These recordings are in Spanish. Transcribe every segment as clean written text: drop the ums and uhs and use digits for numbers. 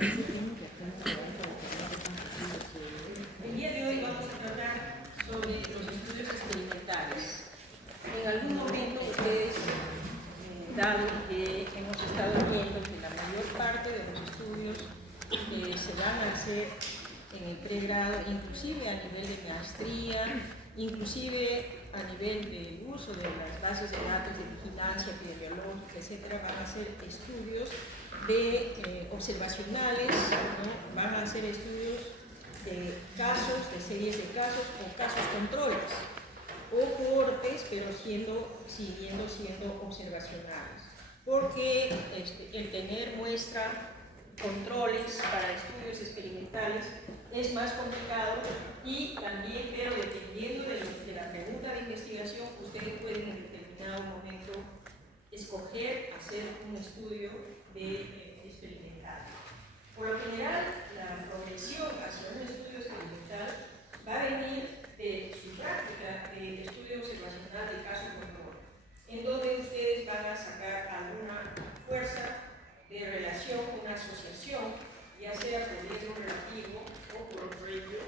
El día de hoy vamos a tratar sobre los estudios experimentales. En algún momento ustedes, dado que hemos estado viendo que la mayor parte de los estudios se van a hacer en el pregrado, inclusive a nivel de maestría, inclusive a nivel del uso de las bases de datos de vigilancia epidemiológica, etc., van a ser estudios observacionales, ¿no? Van a ser estudios de casos, de series de casos o casos controles o cohortes, pero siguiendo siendo observacionales, porque el tener muestra controles para estudios experimentales es más complicado y también, pero dependiendo de la pregunta de investigación, ustedes pueden en determinado momento escoger hacer un estudio experimental. Por lo general, la progresión hacia un estudio experimental va a venir de su práctica de estudio observacional de caso control, en donde ustedes van a sacar alguna fuerza de relación, una asociación, ya sea por riesgo relativo o por ratio,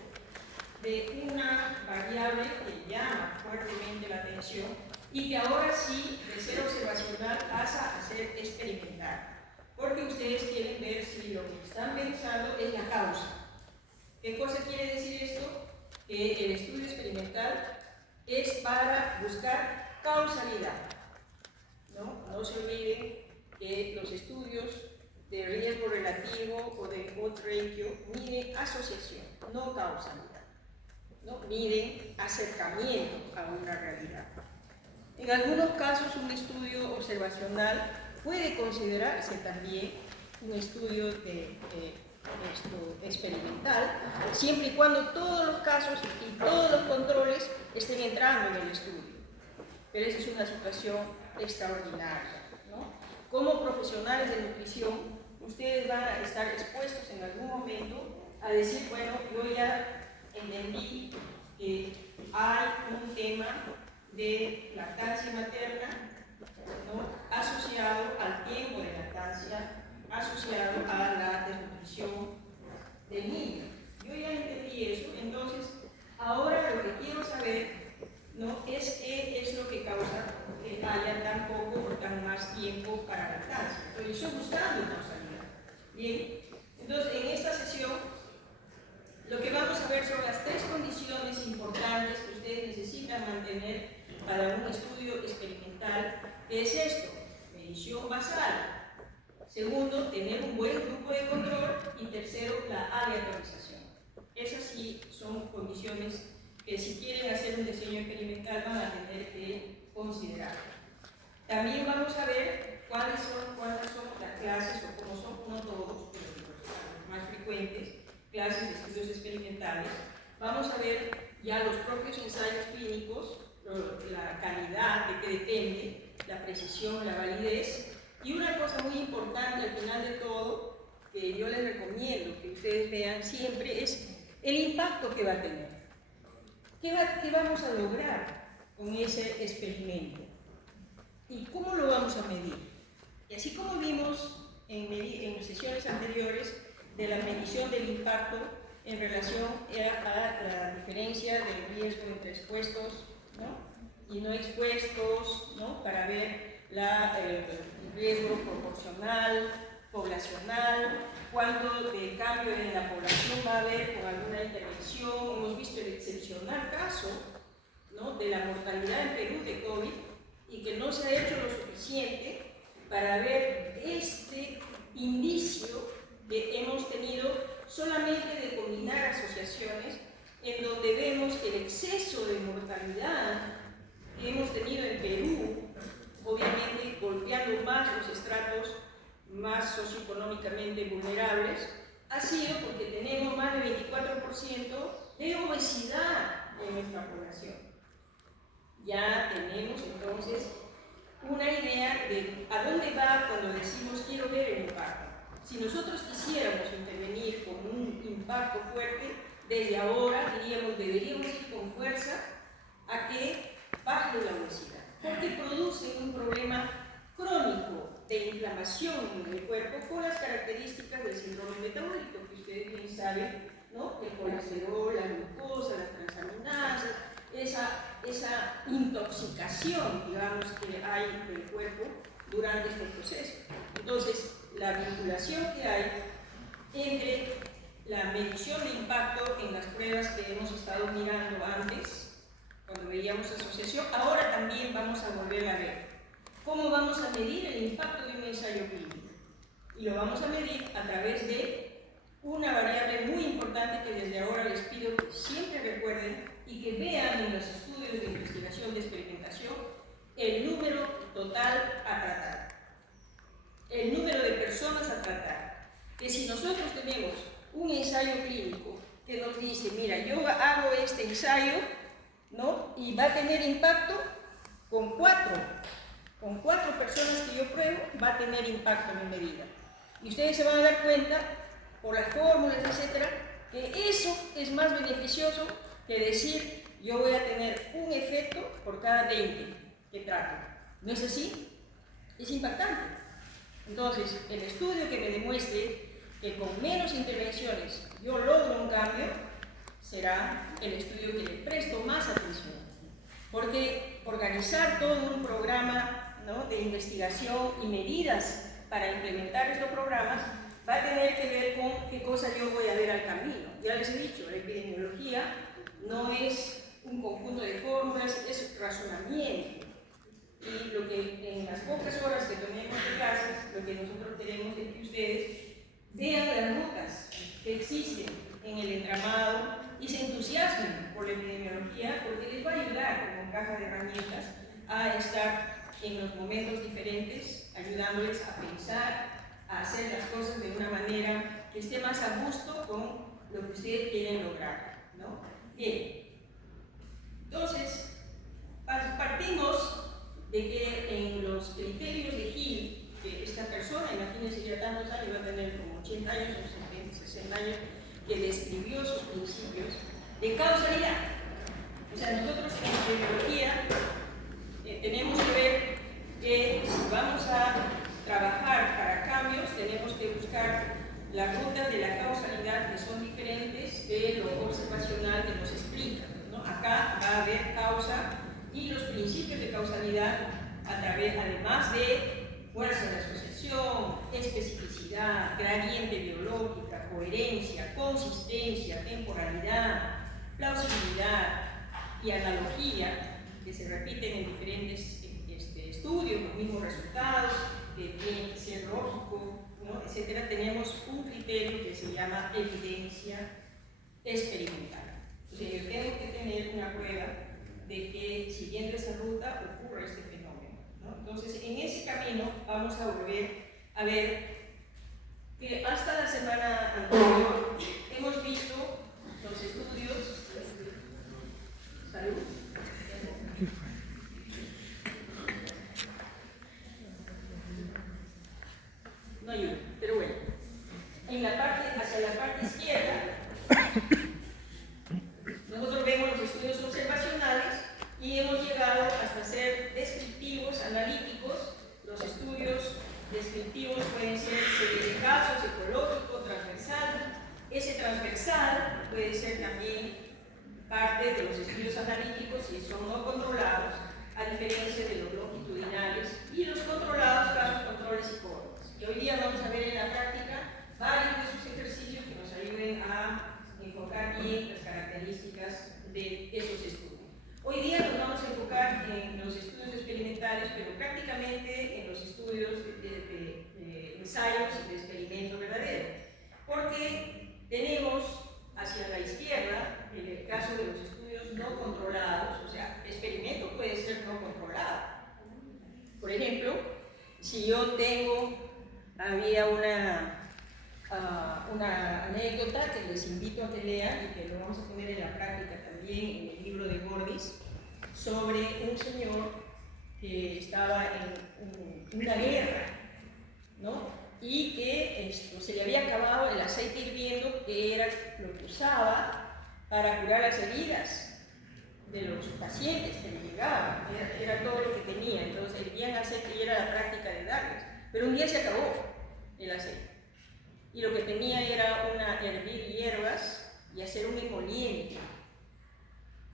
de una variable que llama fuertemente la atención y que ahora sí, de ser observacional, pasa a ser experimental. Porque ustedes quieren ver si lo que están pensando es la causa. ¿Qué cosa quiere decir esto? Que el estudio experimental es para buscar causalidad. No se olviden que los estudios de riesgo relativo o de odds ratio miden asociación, no causalidad, ¿no? Miden acercamiento a una realidad. En algunos casos, un estudio observacional puede considerarse también un estudio experimental, siempre y cuando todos los casos y todos los controles estén entrando en el estudio. Pero esa es una situación extraordinaria, ¿no? Como profesionales de nutrición, ustedes van a estar expuestos en algún momento a decir, bueno, yo ya entendí que hay un tema de lactancia materna, ¿no?, asociado al tiempo de lactancia, asociado a la desnutrición del niño. Yo ya entendí eso, entonces ahora lo que quiero saber, ¿no?, es qué es lo que causa que haya tan poco o tan más tiempo para lactancia. Entonces yo estoy buscando causalidad. Bien, entonces en esta sesión lo que vamos a ver son las tres condiciones importantes que ustedes necesitan mantener para un estudio experimental, que es esto: medición basal. Segundo, tener un buen grupo de control. Y tercero, la aleatorización. Esas sí son condiciones que, si quieren hacer un diseño experimental, van a tener que considerar. También vamos a ver cuántas son las clases, o cómo son, no todos, pero los más frecuentes, clases de estudios experimentales. Vamos a ver ya los propios ensayos clínicos, la calidad, de qué depende, la precisión, la validez. Y una cosa muy importante al final de todo, que yo les recomiendo que ustedes vean siempre, es el impacto que va a tener. ¿Qué vamos a lograr con ese experimento? ¿Y cómo lo vamos a medir? Y así como vimos en sesiones anteriores de la medición del impacto en relación a la diferencia del riesgo entre expuestos, ¿no?, y no expuestos, ¿no?, para ver el riesgo proporcional, poblacional, cuando de cambio en la población va a haber con alguna intervención. Hemos visto el excepcional caso, ¿no?, de la mortalidad en Perú de COVID, y que no se ha hecho lo suficiente para ver este indicio que hemos tenido solamente de combinar asociaciones, en donde vemos que el exceso de mortalidad que hemos tenido en Perú, obviamente golpeando más los estratos más socioeconómicamente vulnerables, ha sido porque tenemos más del 24% de obesidad en nuestra población. Ya tenemos entonces una idea de a dónde va cuando decimos quiero ver el impacto. Si nosotros quisiéramos intervenir con un impacto fuerte, desde ahora deberíamos ir con fuerza a que baje la obesidad, porque produce un problema crónico de inflamación inflamación en el cuerpo con las características del síndrome metabólico, que ustedes bien saben, ¿no? El colesterol, la glucosa, las transaminasas, esa intoxicación, digamos, que hay del cuerpo durante este proceso. Entonces, la vinculación que hay entre la medición de impacto en las pruebas que hemos estado mirando antes, cuando veíamos asociación, ahora también vamos a volver a ver cómo vamos a medir el impacto de un ensayo clínico. Y lo vamos a medir a través de una variable muy importante que desde ahora les pido que siempre recuerden y que vean en los estudios de investigación de experimentación el número total a tratar, el número de personas a tratar. Que si nosotros tenemos un ensayo clínico que nos dice, mira, yo hago este ensayo, ¿no? Y va a tener impacto con cuatro personas que yo pruebo, va a tener impacto en mi medida. Y ustedes se van a dar cuenta, por las fórmulas, etcétera, que eso es más beneficioso que decir, yo voy a tener un efecto por cada 20 que trato. ¿No es así? Es impactante. Entonces, el estudio que me demuestre que con menos intervenciones yo logro un cambio, será el estudio que le presto más atención. Porque organizar todo un programa, ¿no?, de investigación y medidas para implementar estos programas va a tener que ver con qué cosa yo voy a ver al camino. Ya les he dicho, la epidemiología no es un conjunto de fórmulas, es razonamiento. Y lo que en las pocas horas que tomemos de clases, lo que nosotros queremos es que ustedes vean las rutas que existen en el entramado y se entusiasmen por la epidemiología, porque les va a ayudar como caja de herramientas a estar en los momentos diferentes, ayudándoles a pensar, a hacer las cosas de una manera que esté más a gusto con lo que ustedes quieren lograr, ¿no? Bien, entonces partimos de que en los criterios de Hill, que esta persona, imagínense ya tantos años, va a tener como 80 años o 70, 60 años, que describió sus principios de causalidad. O sea, nosotros en epidemiología tenemos que ver que si vamos a trabajar para cambios, tenemos que buscar las rutas de la causalidad que son diferentes de lo observacional que nos explica, ¿no? Acá va a haber causa y los principios de causalidad a través, además de fuerza de asociación, especificidad, gradiente biológica, coherencia, consistencia, temporalidad, plausibilidad y analogía, que se repiten en diferentes estudios, los mismos resultados, que tienen que ser lógico, ¿no?, etcétera. Tenemos un criterio que se llama evidencia experimental. O sea, yo tengo que tener una prueba de que siguiendo esa ruta ocurre este fenómeno, ¿no? Entonces, en ese camino vamos a volver a ver que hasta la semana anterior hemos visto los estudios. Salud. No ayuda, pero bueno. Hacia la parte izquierda, nosotros vemos los estudios observacionales y hemos llegado hasta ser descriptivos, analíticos. Los estudios descriptivos pueden ser de casos, ecológico, transversal. Ese transversal puede ser también parte de los estudios analíticos si son no controlados, a diferencia de los longitudinales, y los controlados, casos, controles y cohortes. Y hoy día vamos a ver en la práctica varios de esos ejercicios que nos ayuden a enfocar bien las características de esos estudios. Hoy día nos vamos a enfocar en los estudios experimentales, pero prácticamente en los estudios de ensayos y de experimento verdadero, porque tenemos hacia la izquierda, en el caso de los estudios no controlados, o sea, experimento puede ser no controlado. Por ejemplo, si yo había una anécdota que les invito a que lean y que lo vamos a poner en la práctica también en el libro de Gordis, sobre un señor que estaba en una guerra, ¿no?, y que se le había acabado el aceite hirviendo, que era lo que usaba para curar las heridas de los pacientes que le llegaban, era todo lo que tenía. Entonces el bien aceite y era la práctica de darles. Pero Pero un día se acabó el aceite. Y lo que tenía era hervir hierbas y hacer un emoliente.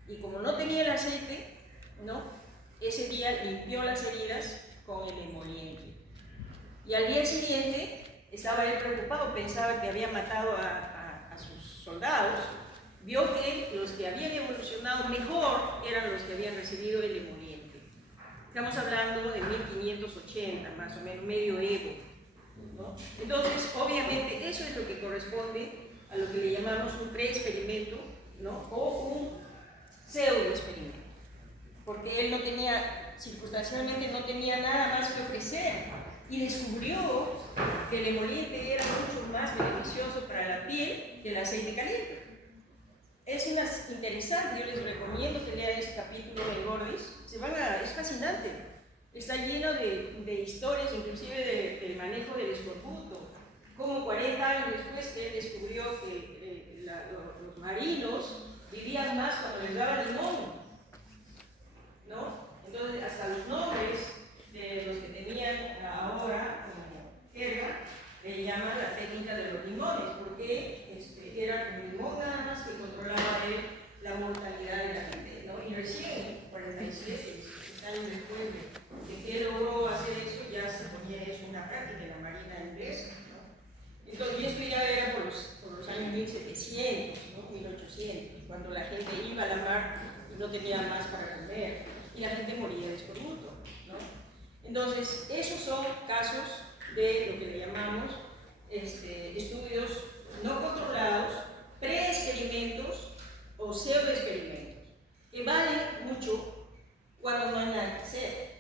Y como no tenía el aceite, ¿no?, ese día limpió las heridas con el emoliente. Y al día siguiente estaba él preocupado, pensaba que había matado a sus soldados. Vio que los que habían evolucionado mejor eran los que habían recibido el emoliente. Estamos hablando de 1580, más o menos, medioevo, ¿no? Entonces, obviamente, eso es lo que corresponde a lo que le llamamos un pre-experimento, ¿no?, o un pseudo-experimento. Porque él no tenía, circunstancialmente, no tenía nada más que ofrecer. Y descubrió que el emoliente era mucho más beneficioso para la piel que el aceite caliente. Es interesante, yo les recomiendo que lean este capítulo de Gordis. Es fascinante. Está lleno de historias, inclusive del manejo del escorbuto. Como 40 años después que él descubrió que los marinos vivían más cuando les daban limón, ¿no? Entonces, hasta los nombres de los que tenían ahora como jerga le llaman la técnica de los limones, porque era un limón nada más que controlaba la mortalidad de la gente, ¿no? Y recién, 47 años después de que él logró hacer eso, ya se ponía eso en una práctica en la marina inglesa, ¿no? Entonces, y esto ya era por los años 1700, ¿no?, 1800, cuando la gente iba a la mar y no tenía más para comer, y la gente moría de escorbuto, ¿no? Entonces, esos son casos de lo que le llamamos estudios no controlados, pre-experimentos o pseudo-experimentos, que valen mucho cuando no hay nada que hacer,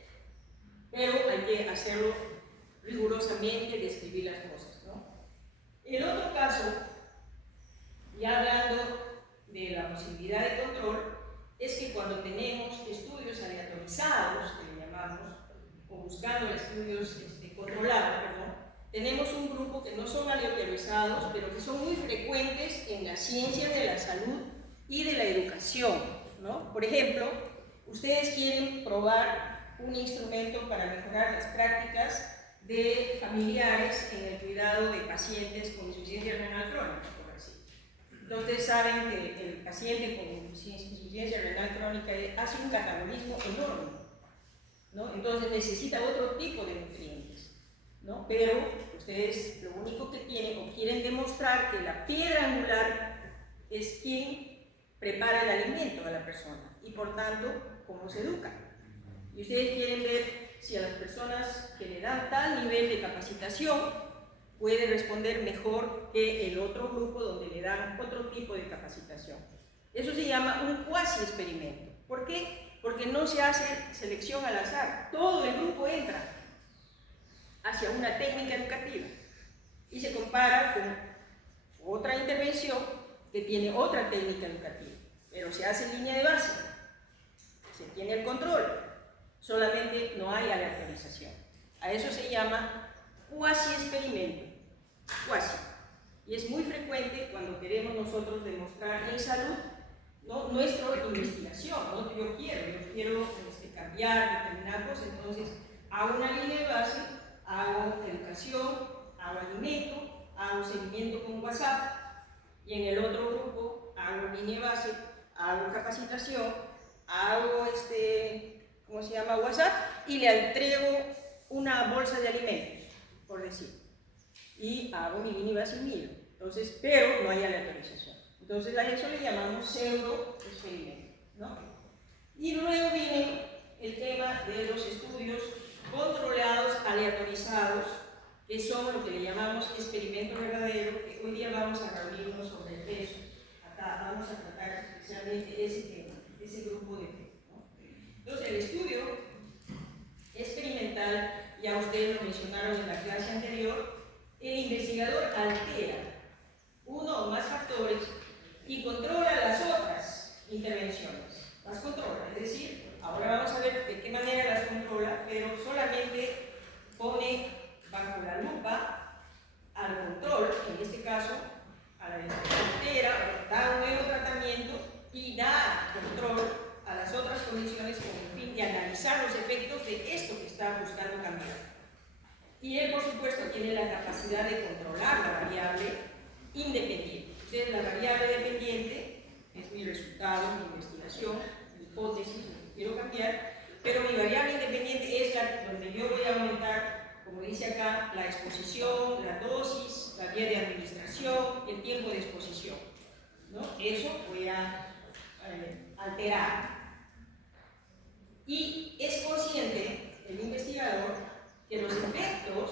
pero hay que hacerlo rigurosamente, describir las cosas, ¿no? El otro caso, ya hablando de la posibilidad de control, es que cuando tenemos estudios aleatorizados, que le llamamos, o buscando estudios controlados, tenemos un grupo que no son aleatorizados, pero que son muy frecuentes en la ciencia de la salud y de la educación, ¿no? Por ejemplo, ustedes quieren probar un instrumento para mejorar las prácticas de familiares en el cuidado de pacientes con insuficiencia renal crónica, por así. Entonces saben que el paciente con insuficiencia renal crónica hace un catabolismo enorme, ¿no? Entonces necesita otro tipo de nutrientes, ¿no? Pero ustedes lo único que tienen o quieren demostrar que la piedra angular es quien prepara el alimento a la persona y por tanto cómo se educa. Y ustedes quieren ver si a las personas que le dan tal nivel de capacitación puede responder mejor que el otro grupo donde le dan otro tipo de capacitación. Eso se llama un cuasi experimento. ¿Por qué? Porque no se hace selección al azar, todo el grupo entra hacia una técnica educativa y se compara con otra intervención que tiene otra técnica educativa, pero se hace en línea de base, se tiene el control, solamente no hay aleatorización. A eso se llama cuasi experimento, cuasi, y es muy frecuente cuando queremos nosotros demostrar en salud, ¿no?, nuestra investigación, ¿no? Yo quiero cambiar determinadas cosas, entonces hago una línea de base, hago educación, hago alimento, hago seguimiento con WhatsApp, y en el otro grupo hago línea de base, hago capacitación, hago ¿cómo se llama? WhatsApp, y le entrego una bolsa de alimentos, por decir, y hago mi línea de base y miro. Entonces, pero no hay aleatorización. Entonces a eso le llamamos pseudo experimento, ¿no? Y luego viene el tema de los estudios controlados, aleatorizados, que son lo que le llamamos experimento verdadero, que hoy día vamos a reunirnos sobre el peso. Acá vamos a tratar especialmente ese tema, ese grupo de peso, ¿no? Entonces el estudio experimental, ya ustedes lo mencionaron en la clase anterior, el investigador altera uno o más factores y controla las otras intervenciones. Las controla, es decir, ahora vamos a ver de qué manera las controla, pero solamente pone bajo la lupa al control, en este caso a la altera, da un nuevo tratamiento y da control a las otras condiciones con el fin de analizar los efectos de esto que está buscando cambiar. Y él, por supuesto, tiene la capacidad de controlar la variable independiente. Entonces, la variable dependiente es mi resultado, mi investigación, mi hipótesis, lo que quiero cambiar, pero mi variable independiente es la donde yo voy a aumentar, como dice acá, la exposición, la dosis, la vía de administración, el tiempo de exposición, ¿no? Eso voy a alterar. Y es consciente el investigador que los efectos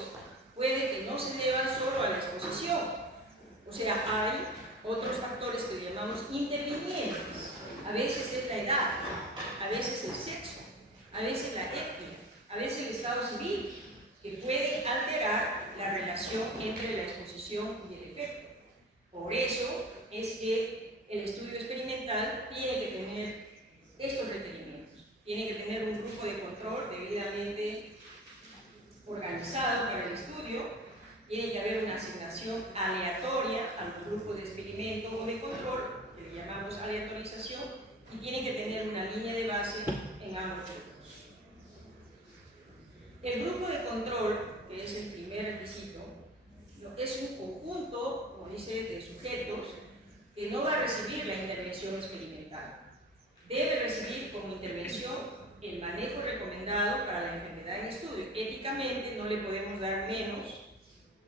puede que no se deban solo a la exposición. O sea, hay otros factores que llamamos intervinientes. A veces es la edad, a veces el sexo, a veces la etnia, a veces el estado civil, que puede alterar la relación entre la exposición y el efecto. Por eso es que el estudio experimental tiene que tener estos requerimientos. Tiene que tener un grupo de control debidamente organizado para el estudio, tiene que haber una asignación aleatoria a los grupos de experimento o de control, que le llamamos aleatorización, y tiene que tener una línea de base en ambos grupos. El grupo de control, que es el primer requisito, es un conjunto, como dice, de sujetos que no va a recibir la intervención experimental. Debe recibir como intervención el manejo recomendado para la enfermedad en estudio. Éticamente no le podemos dar menos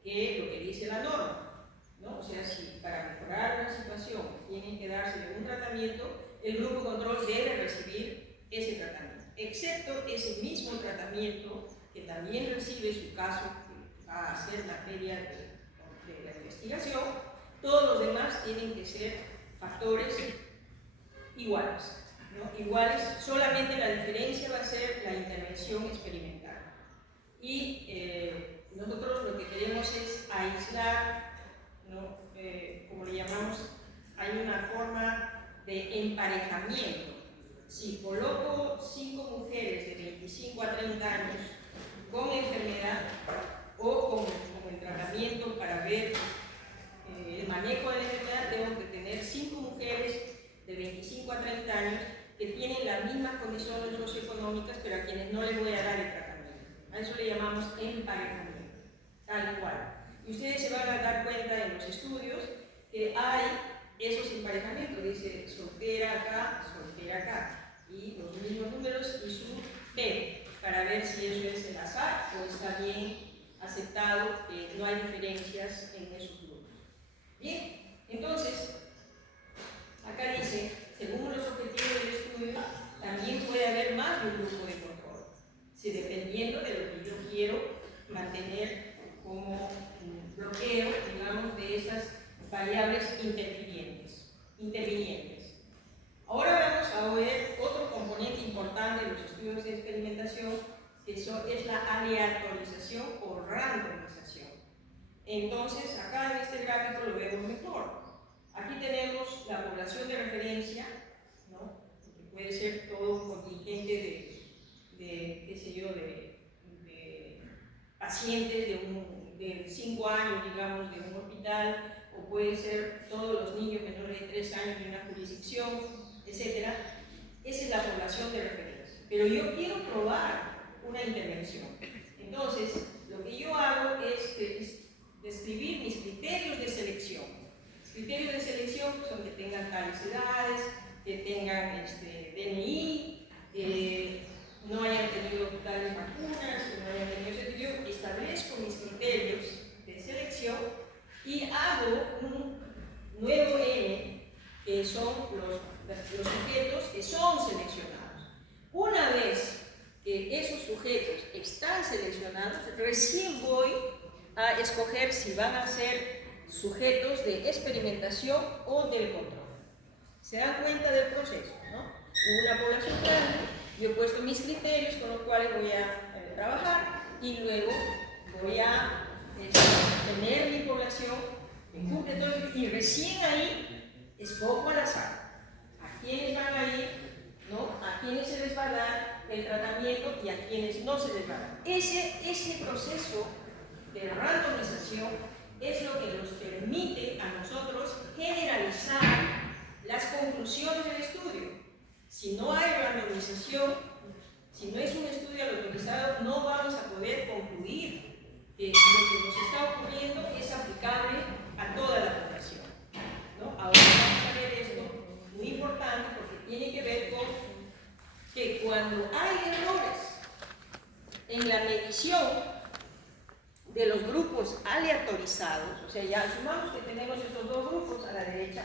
que lo que dice la norma, ¿no? O sea, si para mejorar una situación tienen que darse un tratamiento, el grupo control debe recibir ese tratamiento, excepto ese mismo tratamiento que también recibe su caso, que va a ser materia de la investigación. Todos los demás tienen que ser factores iguales, ¿no? Iguales, solamente la diferencia va a ser la intervención experimental. Y nosotros lo que queremos es aislar, ¿no? Como le llamamos, hay una forma de emparejamiento. Si coloco 5 mujeres de 25 a 30 años con enfermedad o con el tratamiento para ver el manejo de la enfermedad, tengo que tener 5 mujeres de 25 a 30 años que tienen las mismas condiciones socioeconómicas, pero a quienes no les voy a dar el tratamiento. A eso le llamamos emparejamiento, tal cual. Y ustedes se van a dar cuenta en los estudios que hay esos emparejamientos, dice soltera acá, y los mismos números y su P, para ver si eso es el azar o está bien aceptado, que no hay diferencias en esos grupos. Bien, entonces, acá dice, según los objetivos del estudio, también puede haber más de un grupo de control, si dependiendo de lo que yo quiero mantener como bloqueo, digamos, de esas variables intervinientes. Ahora vamos a ver otro componente importante de los estudios de experimentación, que es la aleatorización o randomización. Entonces, acá en este gráfico lo vemos mejor. Aquí tenemos la población de referencia, ¿no? Que puede ser todo un contingente qué sé yo, de pacientes de 5 años, digamos, de un hospital, o puede ser todos los niños menores de 3 años de una jurisdicción, etc. Esa es la población de referencia. Pero yo quiero probar una intervención. Entonces, lo que yo hago es describir mis criterios de selección. Los criterios de selección son que tengan tales edades, que tengan DNI, no hayan tenido tales vacunas, que no hayan tenido ese tipo. Establezco mis criterios de selección y hago un nuevo N, que son los sujetos que son seleccionados. Una vez que esos sujetos están seleccionados, recién voy a escoger si van a ser sujetos de experimentación o del control. Se dan cuenta del proceso, ¿no? Una población grande, yo he puesto mis criterios con los cuales voy a trabajar y luego voy a tener mi población que cumple todo y recién ahí escojo al azar a quienes van a ir, ¿no? A quienes se les va a dar el tratamiento y a quienes no se les va a dar. Ese proceso de randomización es lo que nos permite a nosotros generalizar las conclusiones del estudio. Si no hay randomización, si no es un estudio aleatorizado, no vamos a poder concluir que medición de los grupos aleatorizados, o sea, ya asumamos que tenemos estos dos grupos a la derecha,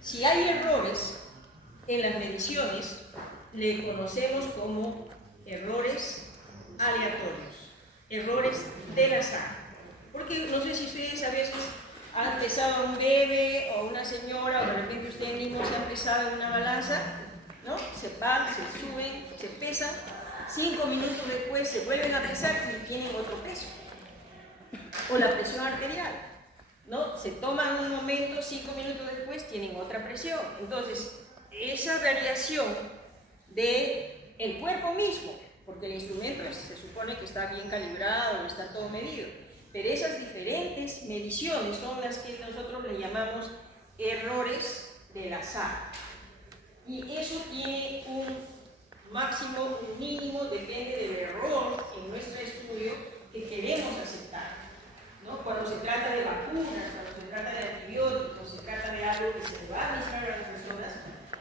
si hay errores en las mediciones, le conocemos como errores aleatorios, errores del azar. Porque no sé si ustedes a veces han pesado a un bebé o a una señora, o de repente ustedes mismos se han pesado en una balanza, ¿no? Se van, se suben, se pesan, 5 minutos después se vuelven a pesar y tienen otro peso. O la presión arterial, ¿no? Se toman un momento, 5 minutos después tienen otra presión. Entonces, esa variación del cuerpo mismo, porque el instrumento se supone que está bien calibrado, está todo medido, pero esas diferentes mediciones son las que nosotros le llamamos errores del azar. Y eso tiene un máximo, un mínimo, depende del error en nuestro estudio que queremos aceptar, ¿no? Cuando se trata de vacunas, cuando se trata de antibióticos, se trata de algo que se le va a administrar a las personas,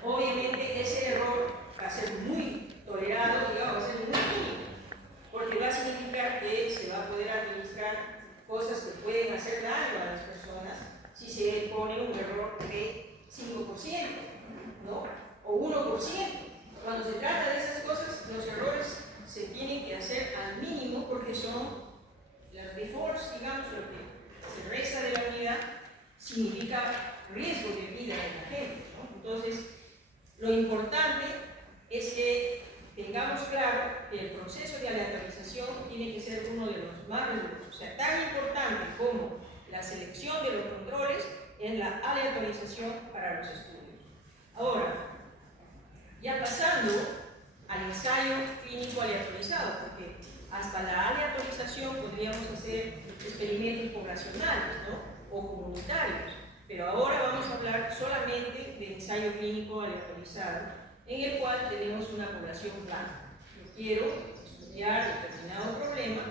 obviamente ese error va a ser muy tolerado, digamos, va a ser muy mínimo, porque va a significar que se va a poder administrar cosas que pueden hacer daño a las personas si se pone un error de 5%, ¿no? O 1%. Cuando se trata de esas cosas, los errores se tienen que hacer al mínimo porque son las defaults, digamos, lo que se resta de la unidad significa riesgo de vida de la gente, ¿no? Entonces, lo importante es que tengamos claro que el proceso de aleatorización tiene que ser uno de los más rigurosos. O sea, tan importante como la selección de los controles es la aleatorización para los estudios. Ahora, ya pasando al ensayo clínico aleatorizado, porque hasta la aleatorización podríamos hacer experimentos poblacionales, ¿no? O comunitarios, pero ahora vamos a hablar solamente de ensayo clínico aleatorizado, en el cual tenemos una población blanca. Yo quiero estudiar determinado problema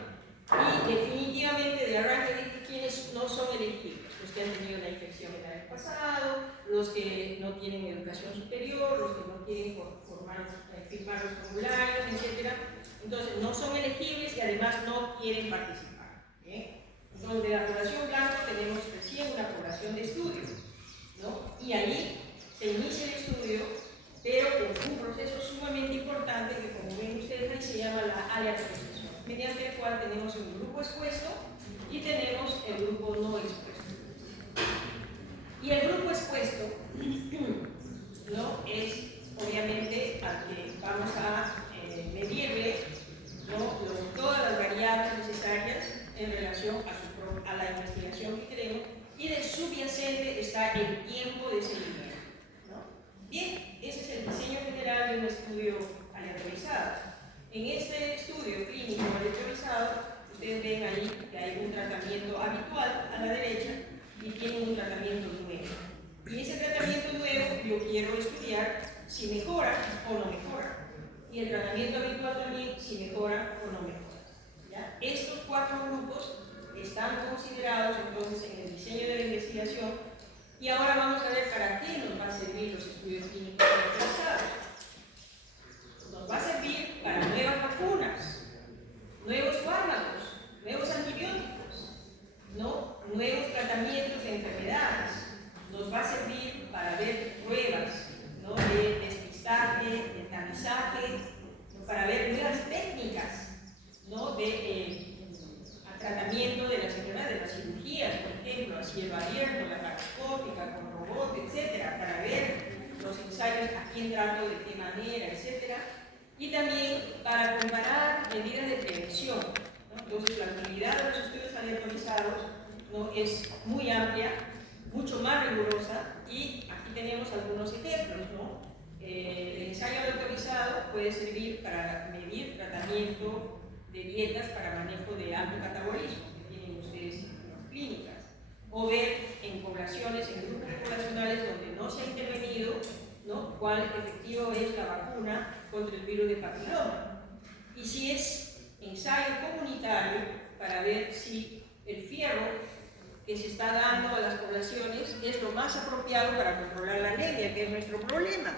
y definitivamente de arranque de quienes no son elegibles, los que han tenido una infección el año pasado, los que no tienen educación superior, los que no quieren firmar los formularios, etc. Entonces no son elegibles y además no quieren participar. ¿Bien? Entonces de la población blanca tenemos recién una población de estudio, ¿no? Y ahí se inicia el estudio, pero con un proceso sumamente importante que, como ven ustedes ahí, se llama la aleatorización, mediante el cual tenemos el grupo expuesto y tenemos el grupo no expuesto. Y el grupo expuesto, ¿no? Es obviamente al que vamos a medirle, ¿no? Todas las variables necesarias en relación a la investigación que queremos, y de subyacente está el tiempo de seguimiento, ¿no? Bien, ese es el diseño general de un estudio aleatorizado. En este estudio clínico aleatorizado, ustedes ven ahí que hay un tratamiento habitual a la derecha y tienen un tratamiento nuevo. Y ese tratamiento nuevo yo quiero estudiar si mejora o no mejora. Y el tratamiento habitual también si mejora o no mejora. ¿Ya? Estos 4 grupos están considerados entonces en el diseño de la investigación, y ahora vamos a ver para qué nos va a servir los estudios clínicos aleatorizados. Nos va a servir para nuevas vacunas, nuevos fármacos, nuevos antibióticos, ¿no? Nuevos tratamientos de enfermedades. Nos va a servir para ver pruebas, ¿no? De despistaje, de tamizaje, ¿no? Para ver nuevas técnicas, ¿no? De tratamiento de las enfermedades, de las cirugías, por ejemplo, a cielo abierto, la laparoscópica, con robot, etcétera, para ver los ensayos a quién trato, de qué manera, etcétera, y también para comparar medidas de prevención, ¿no? Entonces, la utilidad de los estudios aleatorizados, ¿no? Es muy amplia, mucho más rigurosa, y aquí tenemos algunos ejemplos, ¿no? El ensayo aleatorizado puede servir para medir tratamiento de dietas para manejo de alto catabolismo que tienen ustedes en las clínicas, o ver en poblaciones, en grupos poblacionales donde no se ha intervenido, ¿no? Cuál efectivo es la vacuna contra el virus de papiloma, y si es ensayo comunitario para ver si el fierro que se está dando a las poblaciones es lo más apropiado para controlar la anemia, que es nuestro problema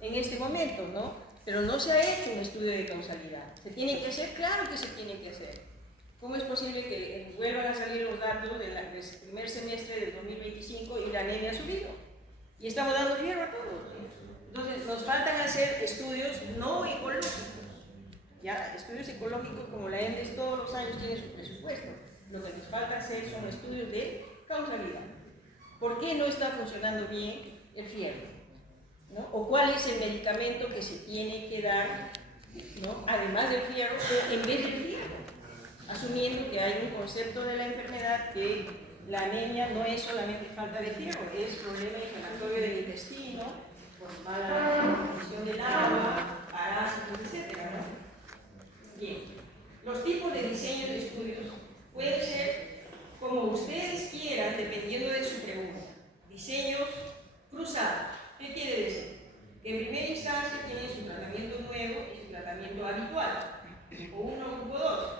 en este momento, ¿no? pero no se ha hecho un estudio de causalidad. ¿Se tiene que hacer? Claro que se tiene que hacer. ¿Cómo es posible que vuelvan a salir los datos del primer semestre del 2025 y la anemia ha subido? Y estamos dando fierro a todos. Entonces, nos faltan hacer estudios no ecológicos. Ya, estudios ecológicos como la ENDES todos los años tiene su presupuesto. Lo que nos falta hacer son estudios de causalidad. ¿Por qué no está funcionando bien el fierro? ¿No? ¿O cuál es el medicamento que se tiene que dar, ¿no?, además del fierro o en vez del fierro? Asumiendo que hay un concepto de la enfermedad que la anemia no es solamente falta de fierro, es problema inflamatorio del intestino, por mala función del agua, parásitos, etc., ¿no? Bien, los tipos de diseño de estudios pueden ser como ustedes quieran, dependiendo de su pregunta. Diseños cruzados. ¿Qué quiere decir? Que en primera instancia tienen su tratamiento nuevo y su tratamiento habitual, grupo 1, grupo 2.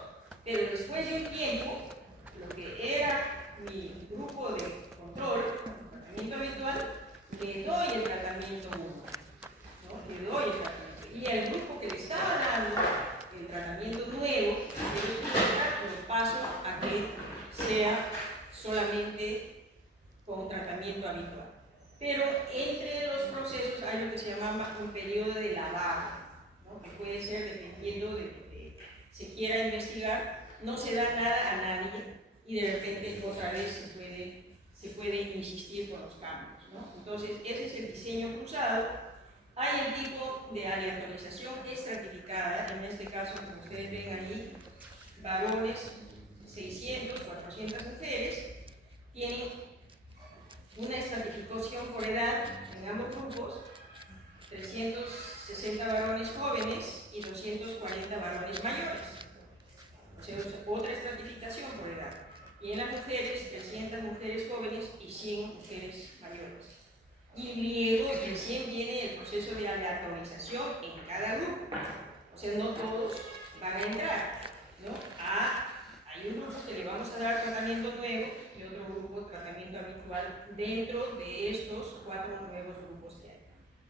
Pero después de un tiempo, lo que era mi grupo de control, tratamiento habitual, le doy el tratamiento 1, ¿no? Le doy el tratamiento. Y el grupo que le estaba dando el tratamiento nuevo, lo paso a que sea solamente con tratamiento habitual. Pero entre los procesos hay lo que se llama un periodo de lavado, ¿no?, que puede ser dependiendo de lo que se quiera investigar. No se da nada a nadie y de repente otra vez se puede insistir con los cambios, ¿no? Entonces, ese es el diseño cruzado. Hay el tipo de aleatorización estratificada, en este caso, como ustedes ven ahí, varones 600, 400 mujeres, tienen una estratificación por edad en ambos grupos, 360 varones jóvenes y 240 varones mayores. O sea, otra estratificación por edad. Y en las mujeres, 300 mujeres jóvenes y 100 mujeres mayores. Y luego recién viene el proceso de aleatorización en cada grupo. O sea, no todos van a entrar, ¿no? Hay un grupo que le vamos a dar tratamiento nuevo y otro grupo tratamiento habitual dentro de estos 4 nuevos grupos que hay.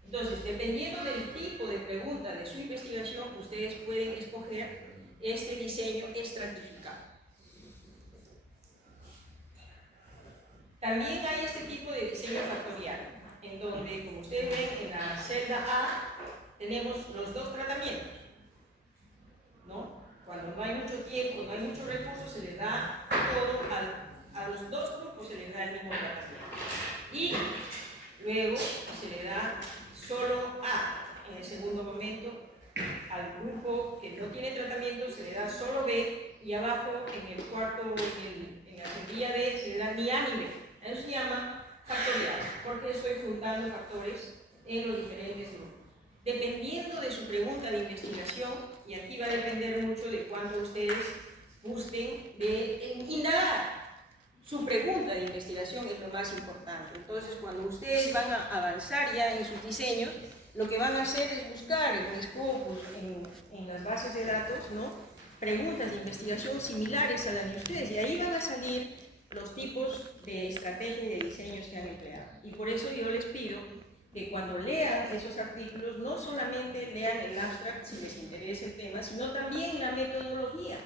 Entonces, dependiendo del tipo de pregunta de su investigación, ustedes pueden escoger este diseño estratificado. También hay este tipo de diseño factorial, en donde, como ustedes ven en la celda A, tenemos los 2 tratamientos, ¿no? Cuando no hay mucho tiempo, no hay muchos recursos, se les da todo, a los 2 grupos se les da el mismo tratamiento. Y luego se le da solo A en el segundo momento. Al grupo que no tiene tratamiento se le da solo B, y abajo en el cuarto, en la seguilla D, se le da ni A ni B. Eso se llama factorial, porque estoy juntando factores en los diferentes grupos. Dependiendo de su pregunta de investigación, y aquí va a depender mucho de cuánto ustedes gusten de indagar. Su pregunta de investigación es lo más importante. Entonces, cuando ustedes van a avanzar ya en sus diseños, lo que van a hacer es buscar en Scopus, en las bases de datos, ¿no?, preguntas de investigación similares a las de ustedes, y ahí van a salir los tipos de estrategia y de diseños que han empleado. Y por eso yo les pido que cuando lean esos artículos, no solamente lean el abstract si les interesa el tema, sino también la metodología.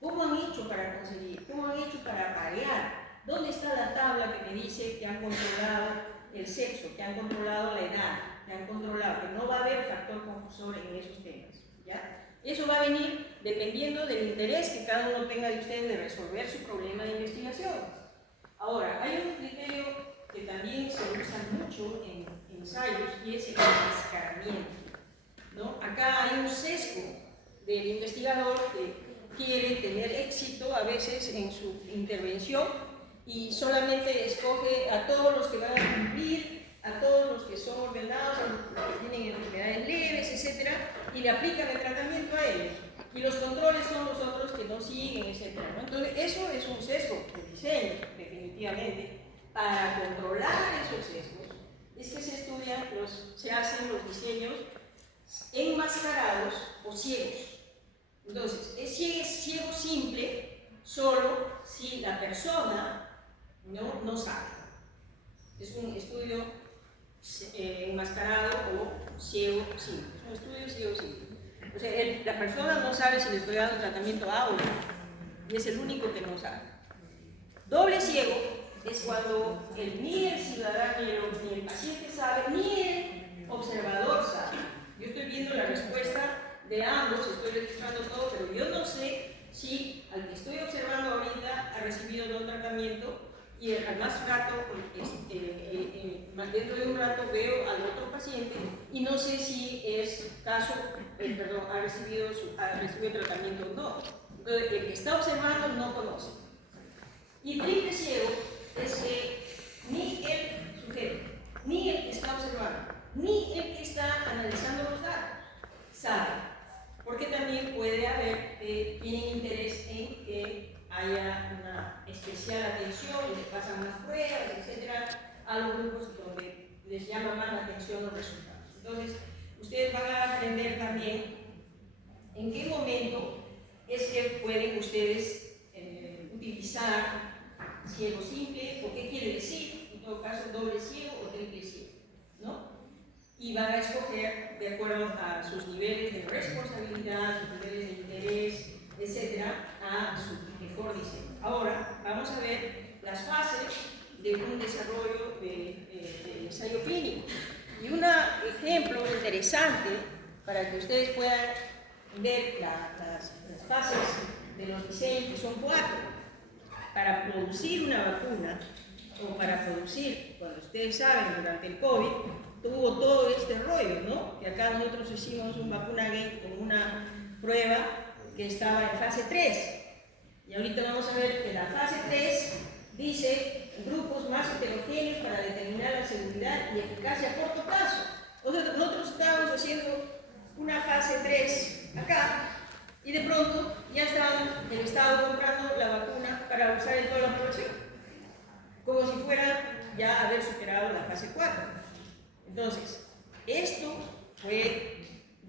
¿Cómo han hecho para conseguir? ¿Cómo han hecho para parear? ¿Dónde está la tabla que me dice que han controlado el sexo, que han controlado la edad, que han controlado, que no va a haber factor confusor en esos temas? ¿Ya? Eso va a venir dependiendo del interés que cada uno tenga de ustedes de resolver su problema de investigación. Ahora, hay un criterio que también se usa mucho en ensayos y es el enmascaramiento, ¿no? Acá hay un sesgo del investigador que quiere tener éxito a veces en su intervención y solamente escoge a todos los que van a cumplir, a todos los que son ordenados, a los que tienen enfermedades leves, etc., y le aplican el tratamiento a ellos. Y los controles son los otros que no siguen, etc., ¿no? Entonces, eso es un sesgo de diseño, definitivamente. Para controlar esos sesgos, es que se hacen los diseños enmascarados o ciegos. Entonces, es ciego simple solo si la persona no sabe. Es un estudio enmascarado o ciego simple. Es un estudio ciego simple. O sea, la persona no sabe si le estoy dando tratamiento A o B, y es el único que no sabe. Doble ciego es cuando ni el ciudadano, ni el paciente sabe, ni el observador sabe. Yo estoy viendo la respuesta de ambos, estoy registrando todo, pero yo no sé si al que estoy observando ahorita ha recibido no tratamiento, y al más rato, dentro de un rato veo al otro paciente y no sé si es caso, ha recibido tratamiento o no. Entonces, el que está observando no conoce. Y triple ciego es que ni el sujeto, ni el que está observando, ni el que está analizando los datos sabe. Porque también puede haber, tienen interés en que haya una especial atención y se pasan más pruebas, etcétera, a los grupos donde les llama más la atención los resultados. Entonces, ustedes van a aprender también en qué momento es que pueden ustedes utilizar ciego simple, o qué quiere decir, en todo caso, doble ciego o triple ciego, ¿no? Y van a escoger de acuerdo a sus niveles de responsabilidad, sus niveles de interés, etcétera, a su mejor diseño. Ahora, vamos a ver las fases de un desarrollo de ensayo clínico. Y un ejemplo interesante para que ustedes puedan ver las fases de los diseños, que son 4. Para producir una vacuna, o para producir, cuando ustedes saben, durante el COVID, tuvo todo este rollo, ¿no? Que acá nosotros hicimos un vacunagate con una prueba que estaba en fase 3. Y ahorita vamos a ver que la fase 3 dice grupos más heterogéneos para determinar la seguridad y eficacia a corto plazo. O sea, nosotros estábamos haciendo una fase 3 acá, y de pronto ya estaba el Estado comprando la vacuna para usar en toda la población, como si fuera ya haber superado la fase 4. Entonces, esto fue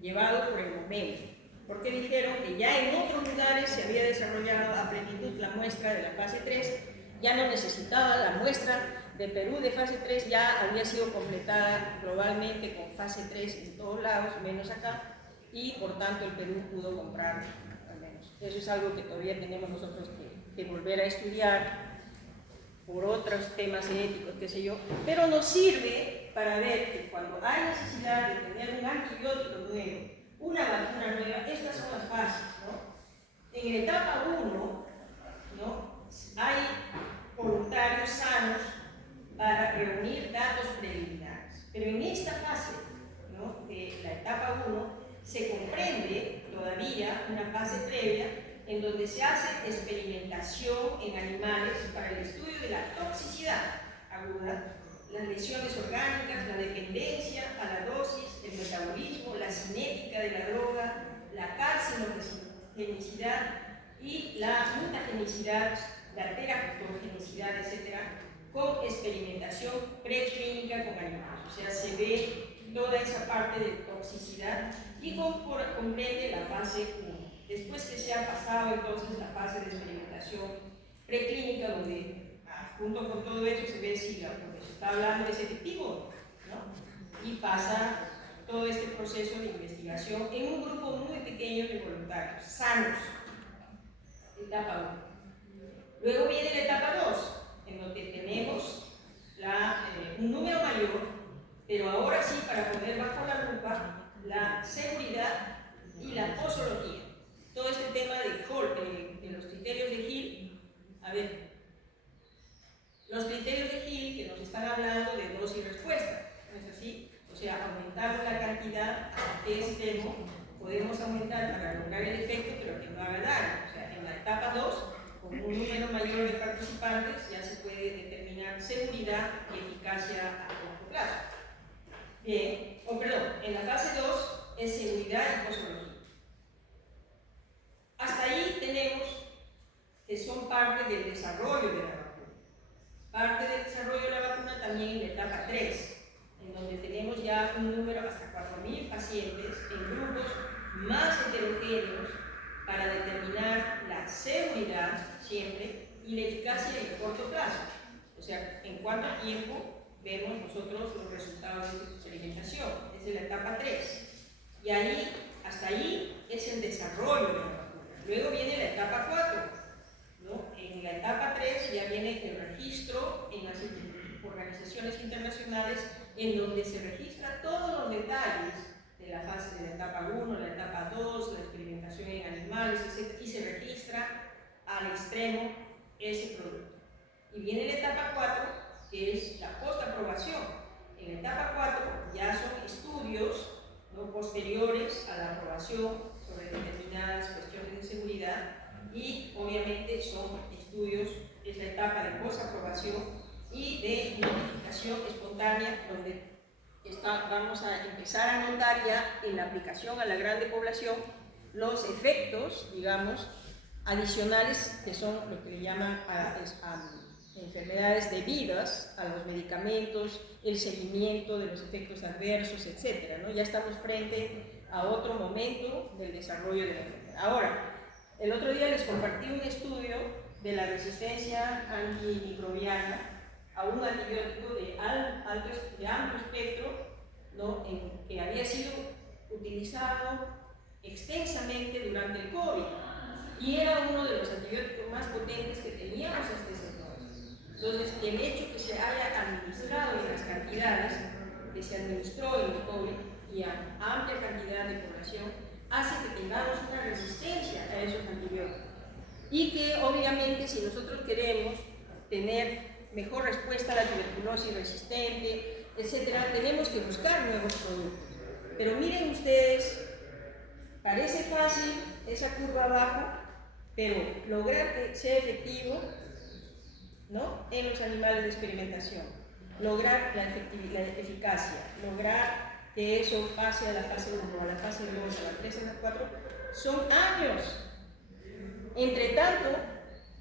llevado por el momento, porque dijeron que ya en otros lugares se había desarrollado a plenitud la muestra de la fase 3, ya no necesitaba la muestra de Perú de fase 3, ya había sido completada globalmente con fase 3 en todos lados, menos acá, y por tanto el Perú pudo comprar al menos. Eso es algo que todavía tenemos nosotros que volver a estudiar por otros temas éticos, qué sé yo, pero nos sirve para ver que cuando hay necesidad de tener un antibiótico nuevo, una vacuna nueva, estas son las fases, ¿no? En la etapa 1, ¿no?, hay voluntarios sanos para reunir datos preliminares, pero en esta fase, ¿no?, de la etapa 1, se comprende todavía una fase previa en donde se hace experimentación en animales para el estudio de la toxicidad aguda, las lesiones orgánicas, la dependencia a la dosis, el metabolismo, la cinética de la droga, la carcinogenicidad y la mutagenicidad, la teratogenicidad, etc., con experimentación preclínica con animales. O sea, se ve toda esa parte de toxicidad y comprende la fase 1. Después que se ha pasado entonces la fase de experimentación preclínica, donde junto con todo eso se ve si lo que se está hablando es efectivo, ¿no?, y pasa todo este proceso de investigación en un grupo muy pequeño de voluntarios, sanos, etapa 1. Luego viene la etapa 2, en donde tenemos un número mayor, pero ahora sí, para poner bajo la lupa la seguridad y la posología. Todo este tema de los criterios de Hill, a ver, los criterios de Hill que nos están hablando de dosis y respuesta, ¿no es así? O sea, aumentar la cantidad a qué extremo podemos aumentar para lograr el efecto, pero que no haga daño. O sea, en la etapa 2, con un número mayor de participantes, ya se puede determinar seguridad y eficacia a corto plazo. Bien, en la fase 2 es seguridad y posología. Hasta ahí tenemos que son parte del desarrollo de la vacuna. Parte del desarrollo de la vacuna también en la etapa 3, en donde tenemos ya un número hasta 4.000 pacientes en grupos más heterogéneos para determinar la seguridad siempre y la eficacia en corto plazo. O sea, en cuánto tiempo vemos nosotros los resultados de esta experimentación. Esa es la etapa 3. Y ahí, hasta ahí, es el desarrollo de la vacuna. Luego viene la etapa 4, ¿no? En la etapa 3 ya viene el registro en las organizaciones internacionales, en donde se registra todos los detalles de la fase de la etapa 1, la etapa 2, la experimentación en animales, etc. Y se registra al extremo ese producto. Y viene la etapa 4, que es la postaprobación. En la etapa 4 ya son estudios, ¿no?, posteriores a la aprobación sobre determinadas cuestiones de seguridad, y obviamente son estudios, es la etapa de postaprobación y de notificación espontánea, donde vamos a empezar a notar ya en la aplicación a la grande población los efectos, digamos, adicionales, que son lo que le llaman a enfermedades debidas a los medicamentos, el seguimiento de los efectos adversos, etc., ¿no? Ya estamos frente a otro momento del desarrollo de la enfermedad. Ahora, el otro día les compartí un estudio de la resistencia antimicrobiana a un antibiótico de amplio espectro, ¿no?, que había sido utilizado extensamente durante el COVID, y era uno de los antibióticos más potentes que teníamos hasta ese entonces. Entonces, el hecho que se haya administrado en las cantidades que se administró en el COVID y a amplia cantidad de población hace que tengamos una resistencia a esos antibióticos, y que obviamente, si nosotros queremos tener mejor respuesta a la tuberculosis resistente, etcétera, tenemos que buscar nuevos productos. Pero miren ustedes, parece fácil esa curva abajo, pero lograr que sea efectivo, ¿no?, en los animales de experimentación, lograr la eficacia, lograr que eso pase a la fase 1, a la fase 2, a la 3, a la 4, son años. Entre tanto,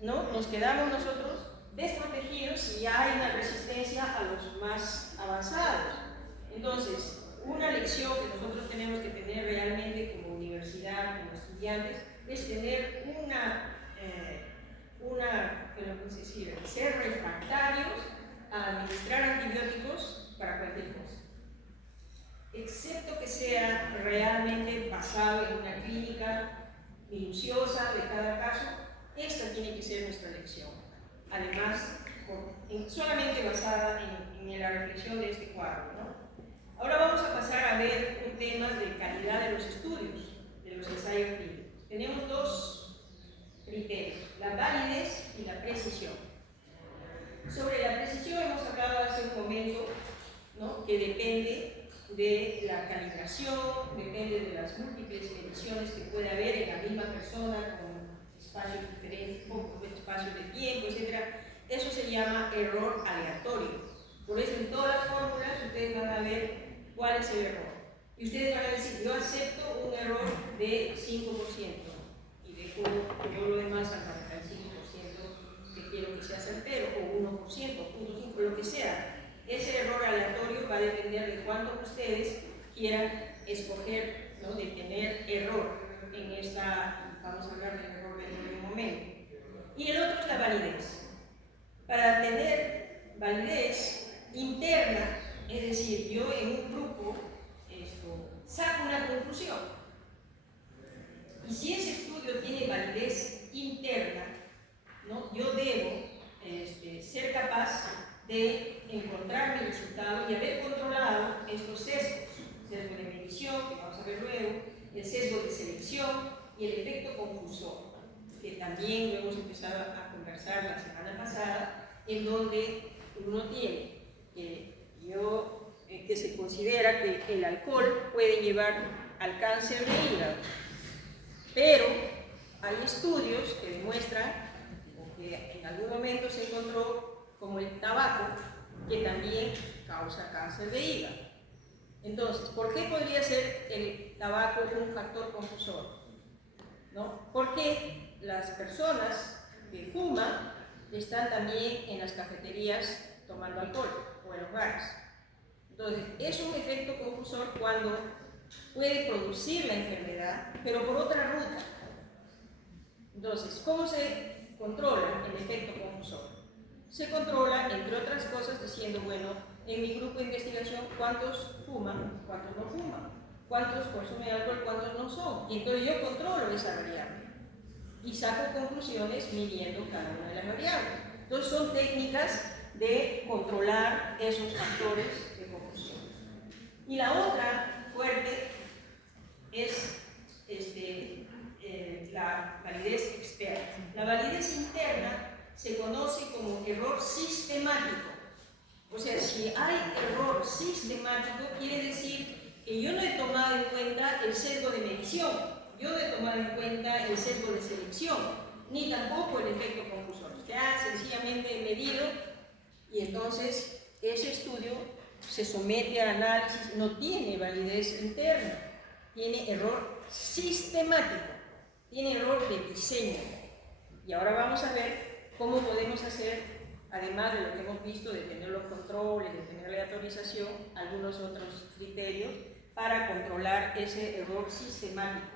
¿no?, nos quedamos nosotros desprotegidos y ya hay una resistencia a los más avanzados. Entonces, una lección que nosotros tenemos que tener realmente como universidad, como estudiantes, es tener ser refractarios a administrar antibióticos para cualquier cosa, excepto que sea realmente basado en una clínica minuciosa de cada caso. Esta tiene que ser nuestra lección, además solamente basada en la reflexión de este cuadro, ¿no? Ahora vamos a pasar a ver un tema de calidad de los estudios, de los ensayos clínicos. Tenemos dos criterios, la validez y la precisión. Sobre la precisión hemos hablado hace un momento, ¿no?, que depende de la calibración, depende de las múltiples mediciones que puede haber en la misma persona, con espacios diferentes, pocos espacios de tiempo, etc. Eso se llama error aleatorio. Por eso en todas las fórmulas ustedes van a ver cuál es el error. Y ustedes van a decir, yo acepto un error de 5% y dejo yo lo demás al 95% que quiero que sea certero, o 1%, 0.5%, lo que sea. Ese error aleatorio va a depender de cuánto ustedes quieran escoger, ¿no?, de tener error en esta, vamos a hablar del error dentro de un momento. Y el otro es la validez. Para tener validez interna, es decir, yo en un grupo saco una conclusión, y si ese estudio tiene validez interna, ¿no?, yo debo ser capaz de encontrar mi resultado y haber controlado estos sesgos: sesgo de medición, que vamos a ver luego, el sesgo de selección y el efecto confusor, que también lo hemos empezado a conversar la semana pasada, en donde uno tiene que se considera que el alcohol puede llevar al cáncer de hígado, pero hay estudios que demuestran, o que en algún momento se encontró, como el tabaco, que también causa cáncer de hígado. Entonces, ¿por qué podría ser el tabaco un factor confusor? ¿No? Porque las personas que fuman están también en las cafeterías tomando alcohol, o en los bares. Entonces, es un efecto confusor cuando puede producir la enfermedad, pero por otra ruta. Entonces, ¿cómo se controla el efecto confusor? Se controla, entre otras cosas, diciendo, bueno, en mi grupo de investigación cuántos fuman, cuántos no fuman, cuántos consumen alcohol, cuántos no son. Y entonces yo controlo esa variable y saco conclusiones midiendo cada una de las variables. Entonces son técnicas de controlar esos factores de confusión. Y la otra fuerte es la validez externa. La validez interna se conoce como error sistemático. O sea, si hay error sistemático, quiere decir que yo no he tomado en cuenta el sesgo de medición, yo no he tomado en cuenta el sesgo de selección, ni tampoco el efecto confusor. Ya sencillamente he medido y entonces ese estudio se somete a análisis, no tiene validez interna, tiene error sistemático, tiene error de diseño. Y ahora vamos a ver cómo podemos hacer, además de lo que hemos visto, de tener los controles, de tener la aleatorización, algunos otros criterios para controlar ese error sistemático.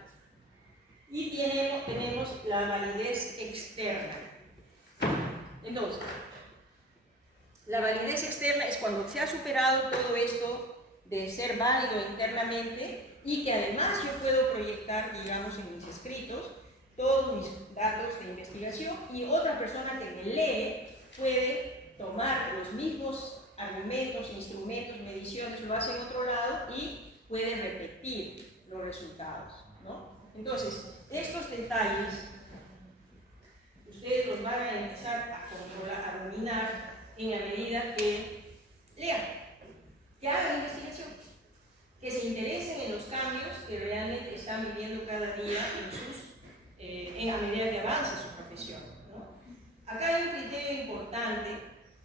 Y tenemos la validez externa. Entonces, la validez externa es cuando se ha superado todo esto de ser válido internamente y que además yo puedo proyectar, digamos, en mis escritos todos mis datos de investigación y otra persona que me lee puede tomar los mismos argumentos, instrumentos, mediciones, lo hace en otro lado y puede repetir los resultados, ¿no? Entonces, estos detalles ustedes los van a empezar a controlar, a dominar en la medida que lean, que hagan investigación, que se interesen en los cambios que realmente están viviendo cada día en la medida que avanza su profesión, ¿no? Acá hay un criterio importante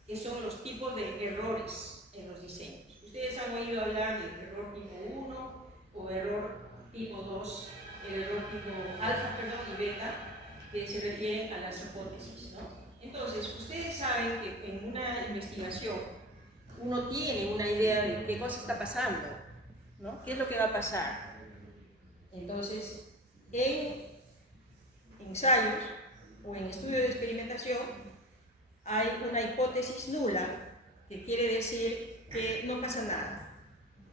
que son los tipos de errores en los diseños. Ustedes han oído hablar del error tipo 1 o error tipo 2, el error tipo alfa, y beta, que se refieren a las hipótesis, ¿no? Entonces, ustedes saben que en una investigación uno tiene una idea de qué cosa está pasando, ¿no? ¿Qué es lo que va a pasar? Entonces, en ensayos o en estudios de experimentación hay una hipótesis nula, que quiere decir que no pasa nada,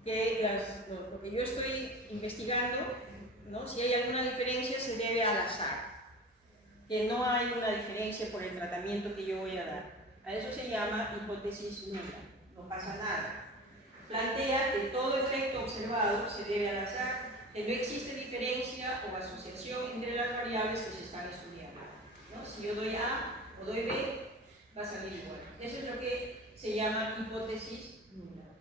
que lo que yo estoy investigando, ¿no? Si hay alguna diferencia se debe al azar, que no hay una diferencia por el tratamiento que yo voy a dar. A eso se llama hipótesis nula, no pasa nada. Plantea que todo efecto observado se debe al azar, que no existe diferencia o asociación entre las variables que se están estudiando, ¿no? Si yo doy A o doy B, va a salir igual. Eso es lo que se llama hipótesis nula.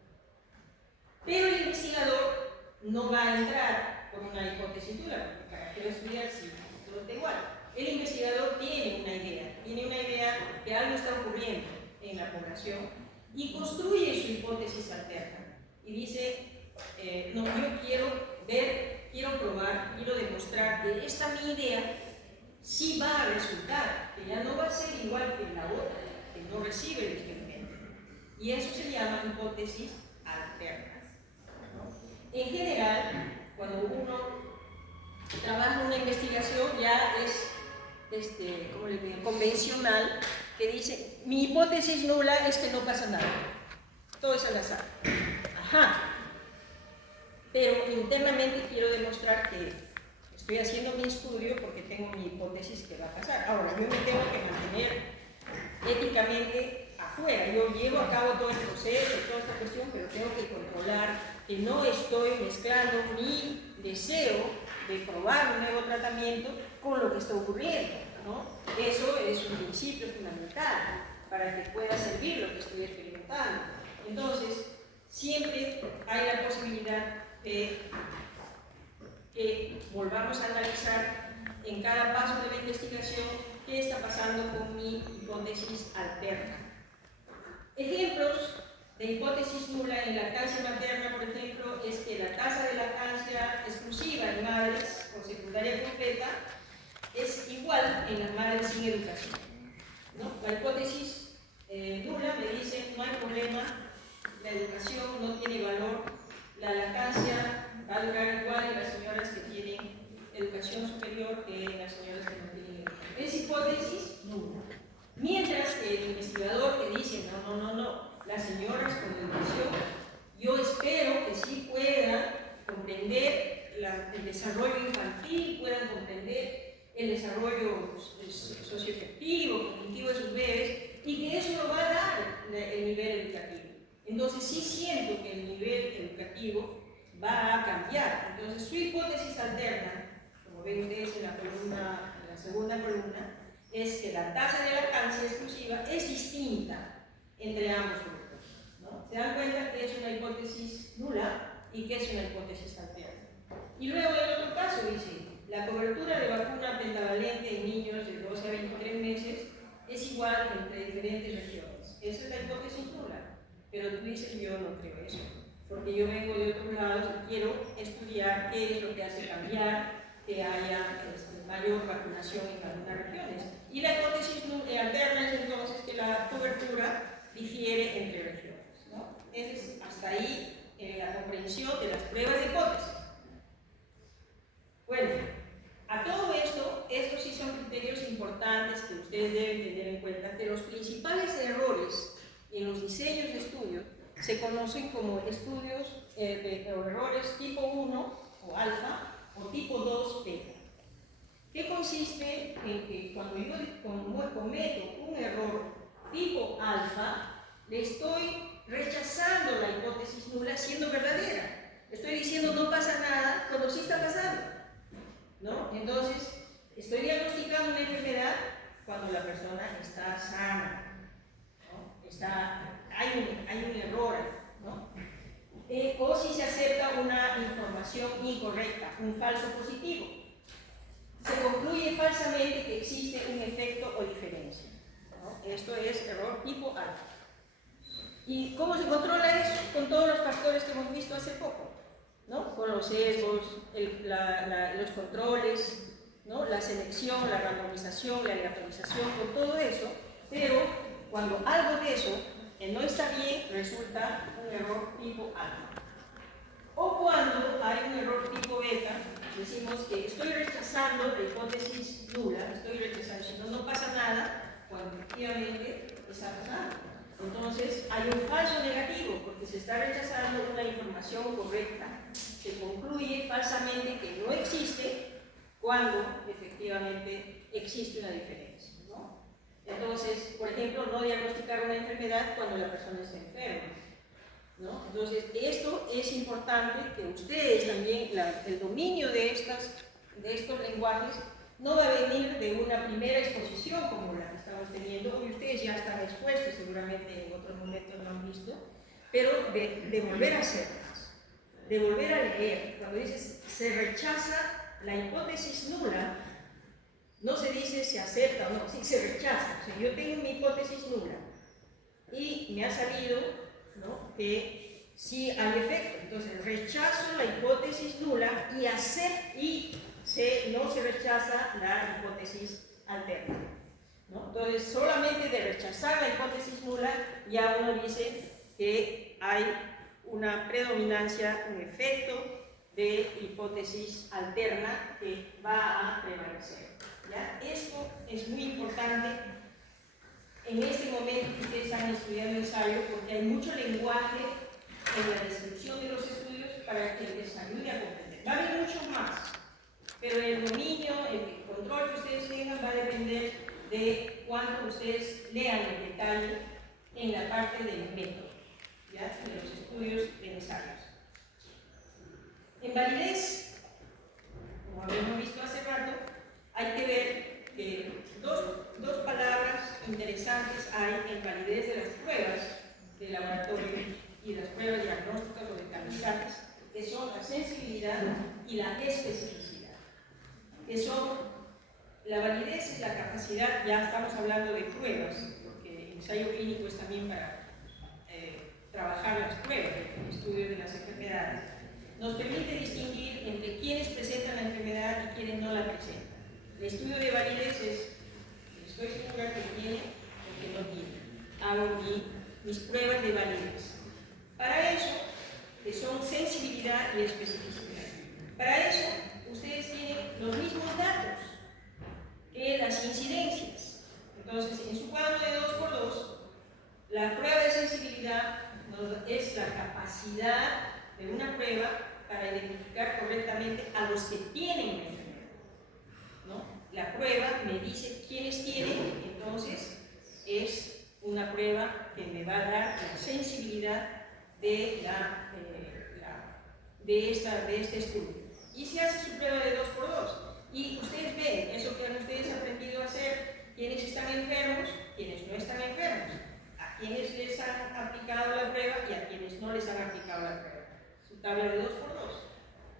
Pero el investigador no va a entrar por una hipótesis nula, porque para qué estudiar si todo está igual. El investigador tiene una idea que algo está ocurriendo en la población y construye su hipótesis alterna y dice, no, yo quiero probar, quiero demostrar que esta mi idea sí va a resultar, que ya no va a ser igual que la otra, que no recibe el experimento. Y eso se llama hipótesis alterna, ¿no? En general, cuando uno trabaja en una investigación ya es ¿cómo le digo? Convencional, que dice, mi hipótesis nula es que no pasa nada, todo es al azar. Ajá, pero internamente quiero demostrar que estoy haciendo mi estudio porque tengo mi hipótesis que va a pasar. Ahora, yo me tengo que mantener éticamente afuera, yo llevo a cabo todo el proceso y toda esta cuestión, pero tengo que controlar que no estoy mezclando mi deseo de probar un nuevo tratamiento con lo que está ocurriendo, ¿no? Eso es un principio fundamental para que pueda servir lo que estoy experimentando. Entonces, siempre hay la posibilidad de que volvamos a analizar en cada paso de la investigación qué está pasando con mi hipótesis alterna. Ejemplos de hipótesis nula en lactancia materna, por ejemplo, es que la tasa de lactancia exclusiva en madres con secundaria completa es igual en las madres sin educación, ¿no? La hipótesis nula me dice no hay problema, la educación no tiene valor, la lactancia va a durar igual en las señoras que tienen educación superior que en las señoras que no tienen educación. Es hipótesis nula. Mientras que el investigador que dice no, las señoras con educación, yo espero que sí puedan comprender el desarrollo infantil, puedan comprender el desarrollo socioafectivo, cognitivo de sus bebés, y que eso nos va a dar el nivel educativo. Entonces sí siento que el nivel educativo va a cambiar. Entonces su hipótesis alterna, como ven ustedes en la segunda columna, es que la tasa de lactancia exclusiva es distinta entre ambos grupos, ¿no? Se dan cuenta que es una hipótesis nula y que es una hipótesis alterna. Y luego en otro caso dice, la cobertura de vacuna pentavalente en niños de 12 a 23 meses es igual entre diferentes regiones. Esa es la hipótesis nula, pero tú dices, yo no creo eso, porque yo vengo de otros lados y quiero estudiar qué es lo que hace cambiar que haya mayor vacunación en algunas regiones. Y la hipótesis alterna es entonces que la cobertura difiere entre regiones, ¿no? Es hasta ahí la comprensión de las pruebas de hipótesis. Bueno, a todo esto, estos sí son criterios importantes que ustedes deben tener en cuenta, que los principales errores en los diseños de estudio se conocen como estudios o errores tipo 1 o alfa o tipo 2 beta. ¿Qué consiste en que cuando yo cometo un error tipo alfa, le estoy rechazando la hipótesis nula siendo verdadera? Estoy diciendo no pasa nada cuando sí está pasando, ¿no? Entonces, estoy diagnosticando una enfermedad cuando la persona está sana, ¿no? Hay un error, ¿no? O si se acepta una información incorrecta, un falso positivo. Se concluye falsamente que existe un efecto o diferencia, ¿no? Esto es error tipo alfa. ¿Y cómo se controla eso? Con todos los factores que hemos visto hace poco, ¿no? Con los sesgos, los controles, ¿no? La selección, la randomización, la aleatorización, con todo eso, pero cuando algo de eso no está bien, resulta un error tipo alfa. O cuando hay un error tipo beta, decimos que estoy rechazando la hipótesis nula, estoy rechazando, si no pasa nada, cuando efectivamente está pasando. Entonces hay un falso negativo, porque se está rechazando una información correcta. Se concluye falsamente que no existe, cuando efectivamente existe una diferencia, ¿no? Entonces, por ejemplo, no diagnosticar una enfermedad cuando la persona está enferma, ¿no? Entonces, esto es importante que ustedes también, el dominio de estos lenguajes no va a venir de una primera exposición como la que estamos teniendo, y ustedes ya están expuestos, seguramente en otros momentos lo han visto, pero de volver a hacerlas, de volver a leer. Cuando dices se rechaza la hipótesis nula, no se dice se acepta o no, sí se rechaza. O sea, yo tengo mi hipótesis nula y me ha salido, ¿no?, que sí hay efecto. Entonces rechazo la hipótesis nula y no se rechaza la hipótesis alterna, ¿no? Entonces solamente de rechazar la hipótesis nula ya uno dice que hay una predominancia, un efecto de hipótesis alterna que va a prevalecer, ¿ya? Esto es muy importante en este momento que ustedes están estudiando ensayo, porque hay mucho lenguaje en la descripción de los estudios para que les ayude a comprender. Va a haber mucho más, pero el dominio, el control que ustedes tengan va a depender de cuánto ustedes lean en detalle en la parte del método, ¿ya?, de los estudios de ensayos. En validez, como habíamos visto hace rato, hay que ver que dos palabras interesantes hay en validez de las pruebas de laboratorio y las pruebas diagnósticas o de candidatos, que son la sensibilidad y la especificidad. Que son, la validez es la capacidad, ya estamos hablando de pruebas, porque el ensayo clínico es también para trabajar las pruebas, el estudio de las enfermedades. Nos permite distinguir entre quienes presentan la enfermedad y quienes no la presentan. El estudio de validez es, estoy segura que tiene o que no tiene. Hago mis pruebas de validez. Para eso, que son sensibilidad y especificidad. Para eso, ustedes tienen los mismos datos que las incidencias. Entonces, en su cuadro de 2×2, La prueba de sensibilidad es la capacidad de una prueba para identificar correctamente a los que tienen la enfermedad, ¿no? La prueba me dice quiénes tienen, entonces es una prueba que me va a dar la sensibilidad de, de este estudio. Y se hace su prueba de 2×2. Y ustedes ven, eso que han ustedes aprendido a hacer, quienes están enfermos, quienes no están enfermos, a quienes les han aplicado la prueba y a quienes no les han aplicado la prueba. Su tabla de 2×2.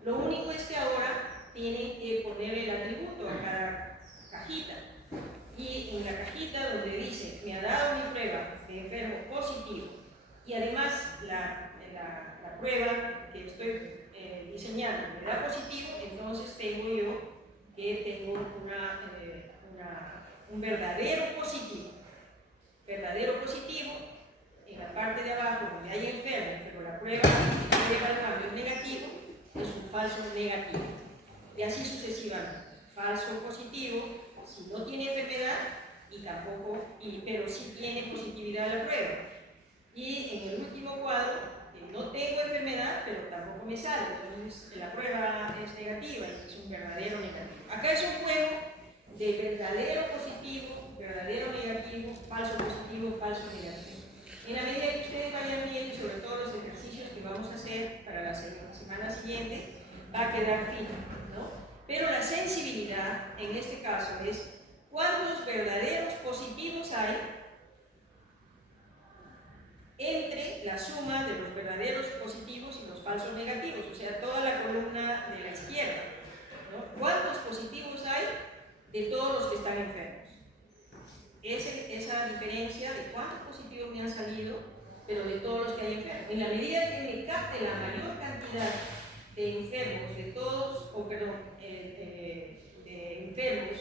Lo único es que ahora tienen que poner el atributo a cada cajita. Y en la cajita donde dice, me ha dado mi prueba de enfermo positivo, y además la prueba que estoy diseñando me da positivo, entonces tengo yo que tengo un verdadero positivo. Verdadero positivo, en la parte de abajo donde hay enfermo, pero la prueba lleva el cambio negativo, es un falso negativo. Y así sucesivamente. Falso positivo, si no tiene enfermedad, pero sí tiene positividad a la prueba. Y en el último cuadro, no tengo enfermedad, pero tampoco me sale, entonces la prueba es negativa, es un verdadero negativo. Acá es un juego de verdadero positivo, verdadero negativo, falso positivo, falso negativo. En la medida que ustedes vayan viendo, sobre todo los ejercicios que vamos a hacer para la semana siguiente, va a quedar fino, ¿no? Pero la sensibilidad, en este caso, es cuántos verdaderos positivos hay entre la suma de los verdaderos positivos y los falsos negativos, o sea, toda la columna de la izquierda, ¿no? ¿Cuántos positivos hay de todos los que están enfermos? Esa diferencia de cuántos positivos me han salido, pero de todos los que hay enfermos. En la medida que me capte la mayor cantidad de enfermos, de todos, de enfermos,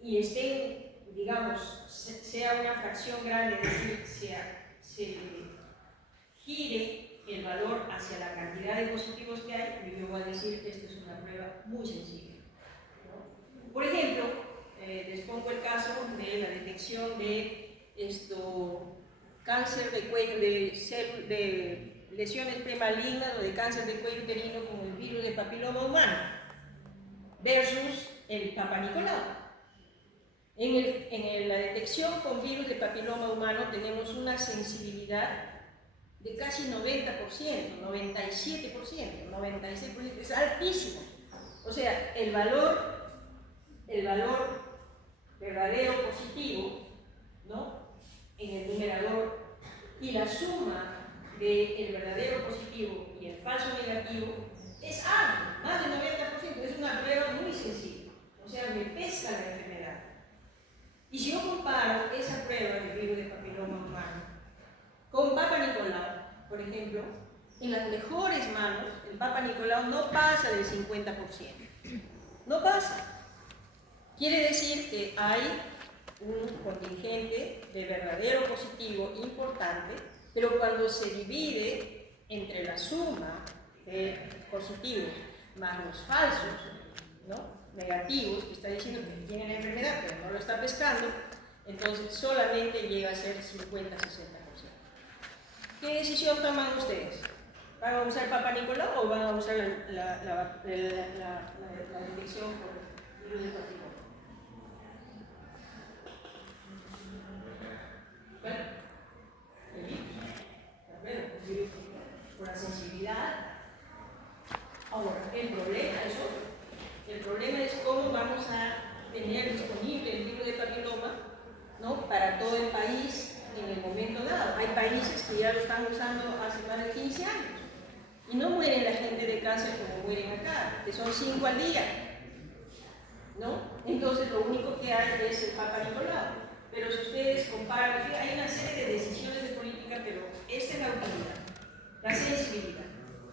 y estén, digamos, sea una fracción grande, es decir, se gire el valor hacia la cantidad de positivos que hay, yo voy a decir que esta es una prueba muy sencilla, ¿no? Por ejemplo, les pongo el caso de la detección de cáncer de cuello, de lesiones premalignas o de cáncer de cuello uterino con el virus de papiloma humano versus el Papa Nicolau. En la detección con virus de papiloma humano tenemos una sensibilidad de casi 90%, 97%, 96%, es altísimo. O sea, el valor verdadero positivo, ¿no?, en el numerador, y la suma del verdadero positivo y el falso negativo es alto, más del 90%, es una prueba muy sencilla, o sea, me pesca la enfermedad. Y si yo comparo esa prueba de virus de papiloma humano con Papa Nicolau, por ejemplo, en las mejores manos, el Papa Nicolau no pasa del 50%. No pasa. Quiere decir que hay un contingente de verdadero positivo importante, pero cuando se divide entre la suma de positivos más los falsos, ¿no?, negativos, que está diciendo que tienen la enfermedad pero no lo está pescando, entonces solamente llega a ser 50-60%. ¿Qué decisión toman ustedes? ¿Van a usar Papa Nicolau o van a usar la detección por virus de papiloma? Bueno, el virus por la sensibilidad. Ahora, el problema es otro. El problema es cómo vamos a tener disponible el virus de papiloma, ¿no?, para todo el país en el momento dado. Hay países que ya lo están usando hace más de 15 años y no muere la gente de cáncer como mueren acá, que son 5 al día, ¿no? Entonces lo único que hay es el Papa Nicolau. Pero si ustedes comparan, hay una serie de decisiones de política, pero esta es la utilidad, la sensibilidad.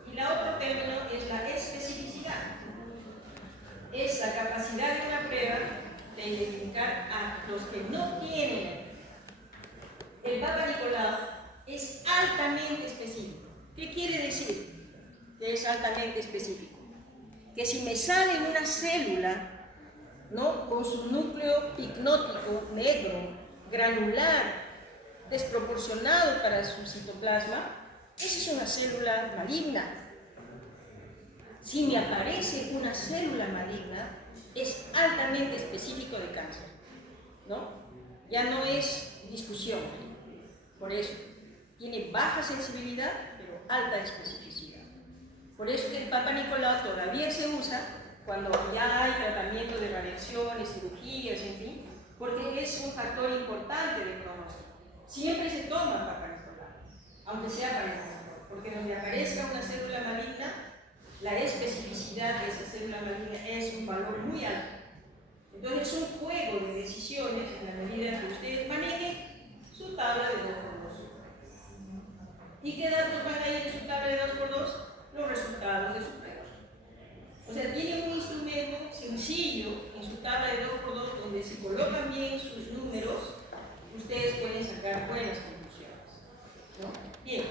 Y la otro término es la especificidad. Es la capacidad de una prueba de identificar a los que no tienen. El Papa Nicolau es altamente específico. ¿Qué quiere decir que es altamente específico? Que si me sale una célula, ¿no?, con su núcleo picnótico negro, granular, desproporcionado para su citoplasma, esa es una célula maligna. Si me aparece una célula maligna, es altamente específico de cáncer, ¿no? Ya no es discusión. Por eso, tiene baja sensibilidad, pero alta especificidad. Por eso que el Papa Nicolau todavía se usa cuando ya hay tratamiento de radiaciones, cirugías, en fin, porque es un factor importante de pronóstico. Siempre se toma Papa Nicolau, aunque sea para el control, porque donde aparezca una célula maligna, la especificidad de esa célula maligna es un valor muy alto. Entonces es un juego de decisiones en la medida que ustedes manejen su tabla de 2x2. ¿Y qué datos van a ir en su tabla de 2x2? Los resultados de su prueba. O sea, tiene un instrumento sencillo en su tabla de 2x2 donde si colocan bien sus números, ustedes pueden sacar buenas conclusiones, ¿no? Bien,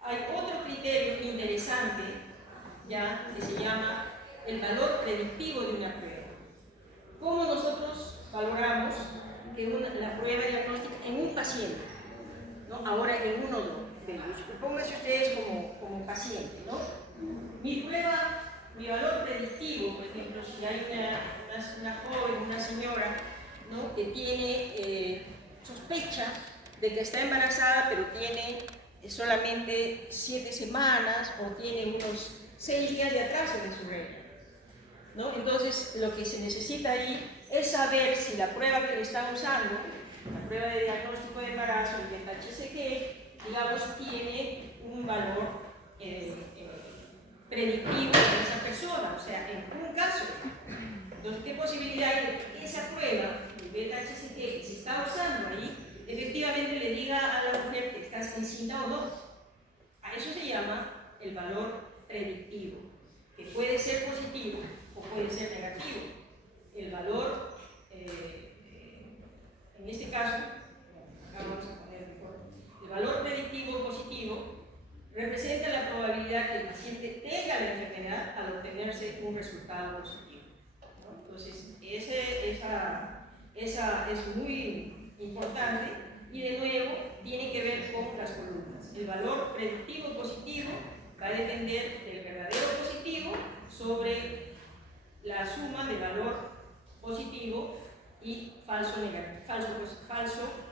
hay otro criterio interesante ya que se llama el valor predictivo de una prueba. ¿Cómo nosotros valoramos que la prueba diagnóstica en un paciente, ¿no? Ahora en uno de ellos? Pónganse ustedes como paciente, ¿no? Mi valor predictivo, por ejemplo, si hay una joven, una señora, ¿no? Que tiene sospecha de que está embarazada, pero tiene solamente 7 semanas o tiene unos 6 días de atraso de su regla, ¿no? Entonces, lo que se necesita ahí es saber si la prueba que le están usando, la prueba de diagnóstico de embarazo, el HCG, digamos, tiene un valor predictivo de esa persona. O sea, en un caso, entonces, ¿qué posibilidad hay de que esa prueba, el beta-HCG, que se está usando ahí, efectivamente le diga a la mujer que está encinta o no? A eso se llama el valor predictivo, que puede ser positivo o puede ser negativo. El valor, en este caso, vamos a poner mejor, el valor predictivo positivo representa la probabilidad que el paciente tenga la enfermedad al obtenerse un resultado positivo, ¿no? Entonces, esa es muy importante y de nuevo tiene que ver con las columnas. El valor predictivo positivo va a depender del verdadero positivo sobre la suma de valor positivo y falso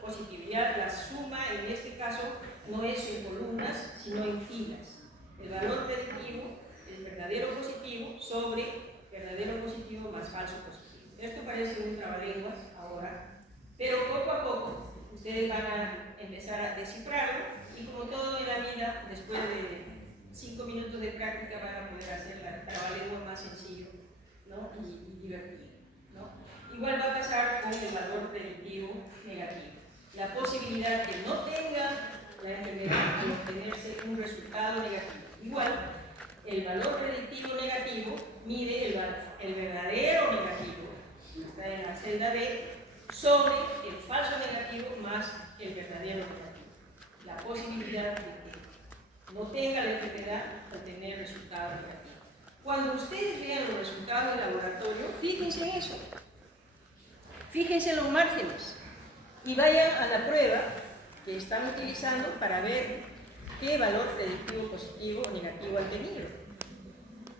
positivo. Ya la suma en este caso no es en columnas, sino en filas. El valor predictivo es verdadero positivo sobre verdadero positivo más falso positivo. Esto parece un trabalenguas ahora, pero poco a poco ustedes van a empezar a descifrarlo y como todo en la vida, después de 5 minutos de práctica van a poder hacer la trabalenguas más sencillo, ¿no? y divertido, ¿no? Igual va a pasar con el valor predictivo negativo. La posibilidad que no tenga la enfermedad al obtenerse un resultado negativo. Igual, el valor predictivo negativo mide el verdadero negativo, está en la celda D, sobre el falso negativo más el verdadero negativo. La posibilidad de que no tenga la enfermedad al tener resultado negativo. Cuando ustedes vean los resultados del laboratorio, fíjense en eso. Fíjense en los márgenes y vayan a la prueba que están utilizando para ver qué valor predictivo positivo o negativo han tenido,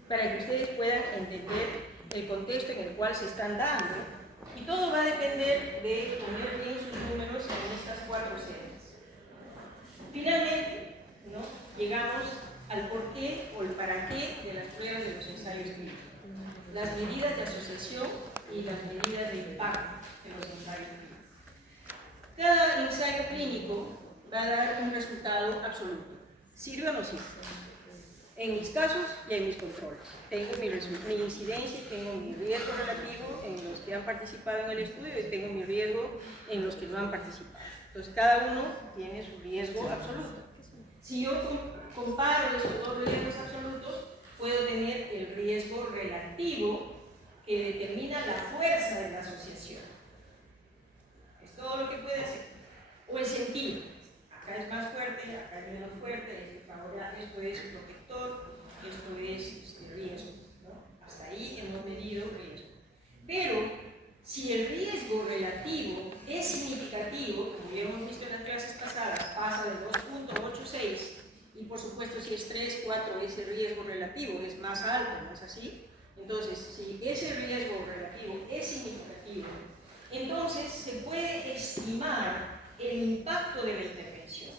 para que ustedes puedan entender el contexto en el cual se están dando. Y todo va a depender de poner bien sus números en estas 4 series. Finalmente, ¿no? Llegamos al porqué o el para qué de las pruebas de los ensayos clínicos. Las medidas de asociación y las medidas de impacto de los ensayos clínicos. Cada ensayo clínico va a dar un resultado absoluto. ¿Sirve o no sirve? En mis casos y en mis controles. Tengo mi incidencia y tengo mi riesgo relativo en los que han participado en el estudio y tengo mi riesgo en los que no han participado. Entonces, cada uno tiene su riesgo absoluto. Si yo comparo estos dos riesgos absolutos, puedo tener el riesgo relativo que determina la fuerza de la asociación. Es todo lo que puede hacer. O el sentido. Acá es más fuerte, acá es menos fuerte, esto es protector, esto es riesgo, ¿no? Hasta ahí hemos medido riesgo. Pero si el riesgo riesgo relativo es significativo, como ya hemos visto en las clases pasadas, pasa de 2.86, y por supuesto si es 3, 4 es el riesgo relativo, es más alto, ¿no es así? Entonces, si ese riesgo relativo es significativo, entonces se puede estimar el impacto de la intervención.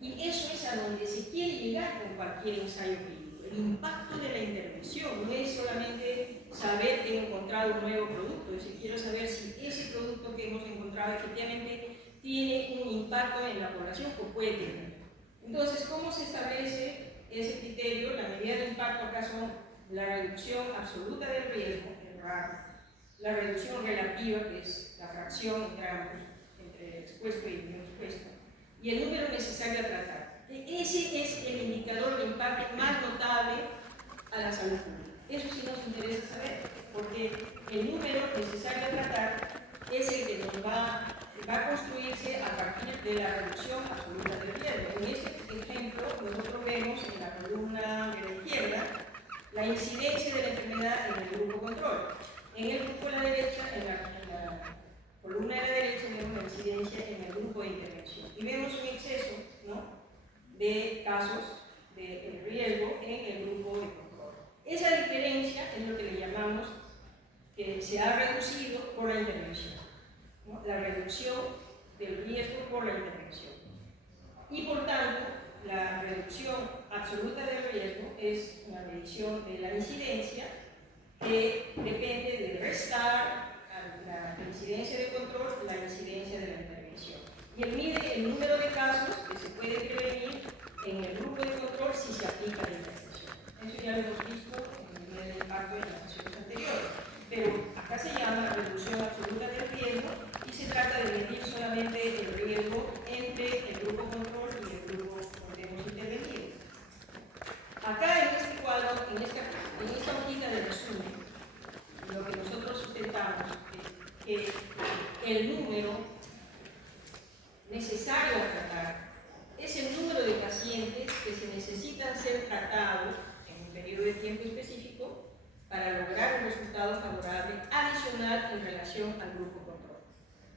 Y eso es a donde se quiere llegar con cualquier ensayo clínico. El impacto de la intervención no es solamente saber que he encontrado un nuevo producto, es decir, quiero saber si ese producto que hemos encontrado efectivamente tiene un impacto en la población o puede tener. Entonces, ¿cómo se establece ese criterio? La medida de impacto acá son la reducción absoluta del riesgo, el RAR, la reducción relativa, que es la fracción en gramos entre el expuesto y el no expuesto, y el número necesario a tratar. Ese es el indicador de impacto más notable a la salud pública. Eso sí nos interesa saber, porque el número necesario a tratar es el que nos va a construirse a partir de la reducción absoluta del riesgo. En este ejemplo, nosotros vemos en la columna de la izquierda la incidencia de la enfermedad en el grupo control. En el grupo de la derecha, en la columna de la derecha, vemos la incidencia en el grupo de intervención. Y vemos un exceso, ¿no?, de casos de riesgo en el grupo de control. Esa diferencia es lo que le llamamos que se ha reducido por la intervención, ¿no?, la reducción del riesgo por la intervención. Y por tanto, la reducción absoluta del riesgo es una medición de la incidencia que depende de restar a la incidencia de control, la incidencia de la intervención. Y él mide el número de casos que se puede prevenir en el grupo de control si se aplica la intervención. Eso ya lo hemos visto en el impacto en las sesiones anteriores. Pero acá se llama reducción absoluta del riesgo y se trata de medir solamente el riesgo entre el grupo control y el grupo donde hemos intervenido. Acá en este cuadro, en esta hojita de resumen, lo que nosotros sustentamos es que el número necesario a tratar es el número de pacientes que se necesitan ser tratados en un periodo de tiempo específico para lograr un resultado favorable adicional en relación al grupo control.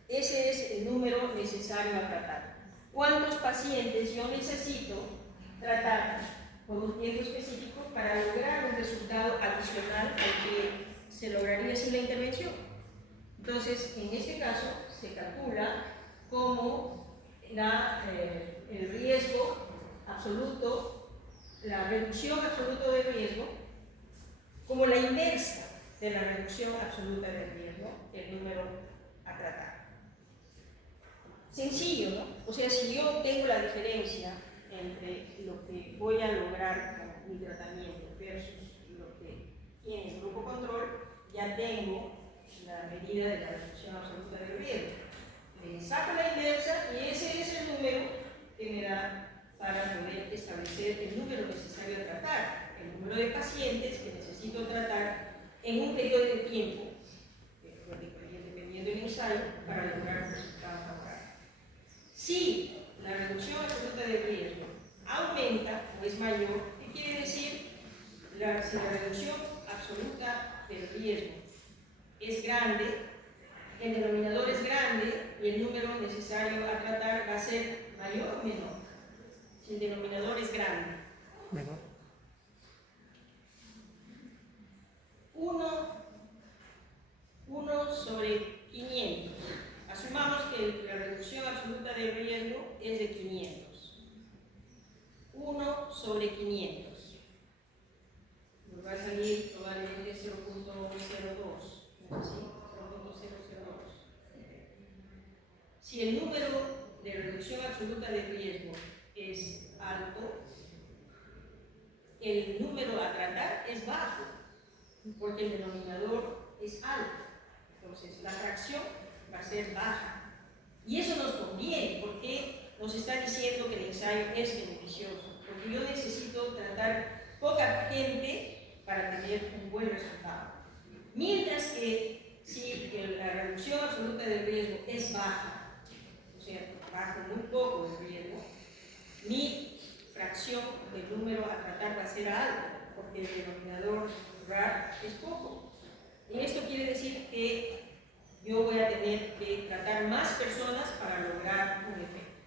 Ese es el número necesario a tratar. ¿Cuántos pacientes yo necesito tratar por un tiempo específico para lograr un resultado adicional al que se lograría sin la intervención? Entonces, en este caso, se calcula como el riesgo absoluto, la reducción absoluta del riesgo, como la inversa de la reducción absoluta del riesgo, el número a tratar. Sencillo, ¿no? O sea, si yo tengo la diferencia entre lo que voy a lograr con mi tratamiento versus lo que tiene el grupo control, ya tengo la medida de la reducción absoluta del riesgo. Le saco la inversa y ese es el número que me da para poder establecer el número necesario a tratar, el número de pacientes que necesito tratar en un periodo de tiempo, dependiendo del ensayo, para lograr un resultado favorable. Si la reducción absoluta del riesgo aumenta o es mayor, ¿qué quiere decir? Si la reducción absoluta del riesgo es grande, el denominador es grande y el número necesario a tratar va a ser mayor o menor. Si el denominador es grande. Menor. 1 sobre 500. Asumamos que la reducción absoluta del riesgo es de 500. 1 sobre 500. Nos va a salir probablemente 0.02. ¿No es así? 0.002. Si el número de reducción absoluta de riesgo es alto, el número a tratar es bajo, porque el denominador es alto. Entonces, la fracción va a ser baja. Y eso nos conviene, porque nos está diciendo que el ensayo es beneficioso, porque yo necesito tratar poca gente para tener un buen resultado. Mientras que si la reducción absoluta del riesgo es baja, o sea, bajo muy poco el riesgo, mi fracción del número a tratar va a ser alto, porque el denominador RAR es poco. Y esto quiere decir que yo voy a tener que tratar más personas para lograr un efecto,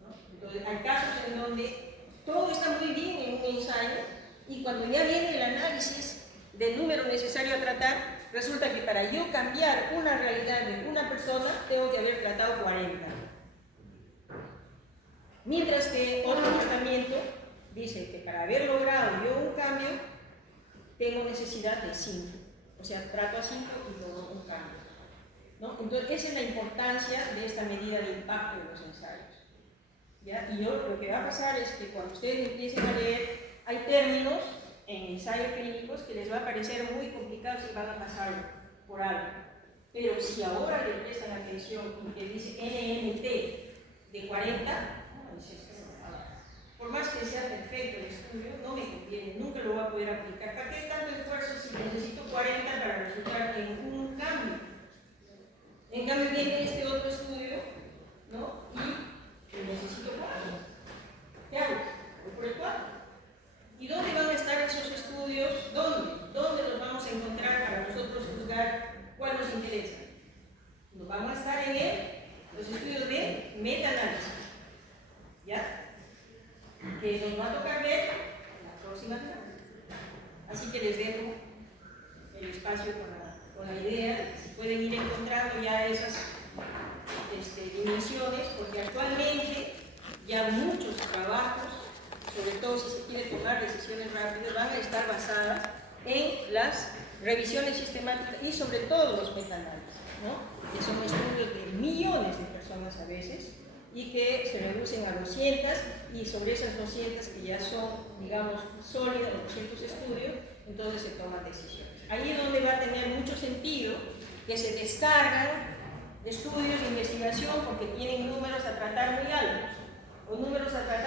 ¿no? Entonces, hay casos en donde todo está muy bien en un ensayo y cuando ya viene el análisis del número necesario a tratar, resulta que para yo cambiar una realidad de una persona, tengo que haber tratado 40. Mientras que otro tratamiento dice que para haber logrado yo un cambio, tengo necesidad de 5. O sea, trato a 5 y logro un cambio, ¿no? Entonces, esa es la importancia de esta medida de impacto de los ensayos, ¿ya? Y lo que va a pasar es que cuando ustedes empiecen a leer, hay términos en ensayos clínicos que les va a parecer muy complicados y van a pasar por algo. Pero si ahora le prestan atención y que dice NMT de 40, por más que sea perfecto el estudio, no me conviene, nunca lo voy a poder aplicar. ¿Para qué tanto esfuerzo si necesito 40 para resultar en un cambio? En cambio viene este otro estudio, ¿no? Y necesito 4. ¿Qué hago? Voy por el 4. ¿Y dónde van a estar esos estudios? ¿Dónde los vamos a encontrar para nosotros juzgar cuál nos interesa? Nos vamos a estar en los estudios de meta-análisis, ¿ya? Que nos va a tocar ver la próxima clase. Así que les dejo el espacio con la idea de que si pueden ir encontrando ya esas dimensiones, porque actualmente ya muchos trabajos, sobre todo si se quiere tomar decisiones rápidas, van a estar basadas en las revisiones sistemáticas y sobre todo los metaanálisis, ¿no? Que son estudios de millones de personas a veces, y que se reducen a 200, y sobre esas 200 que ya son, digamos, sólidas, los 200 estudios, entonces se toman decisiones. Ahí es donde va a tener mucho sentido que se descargan estudios de investigación porque tienen números a tratar muy altos, o números a tratar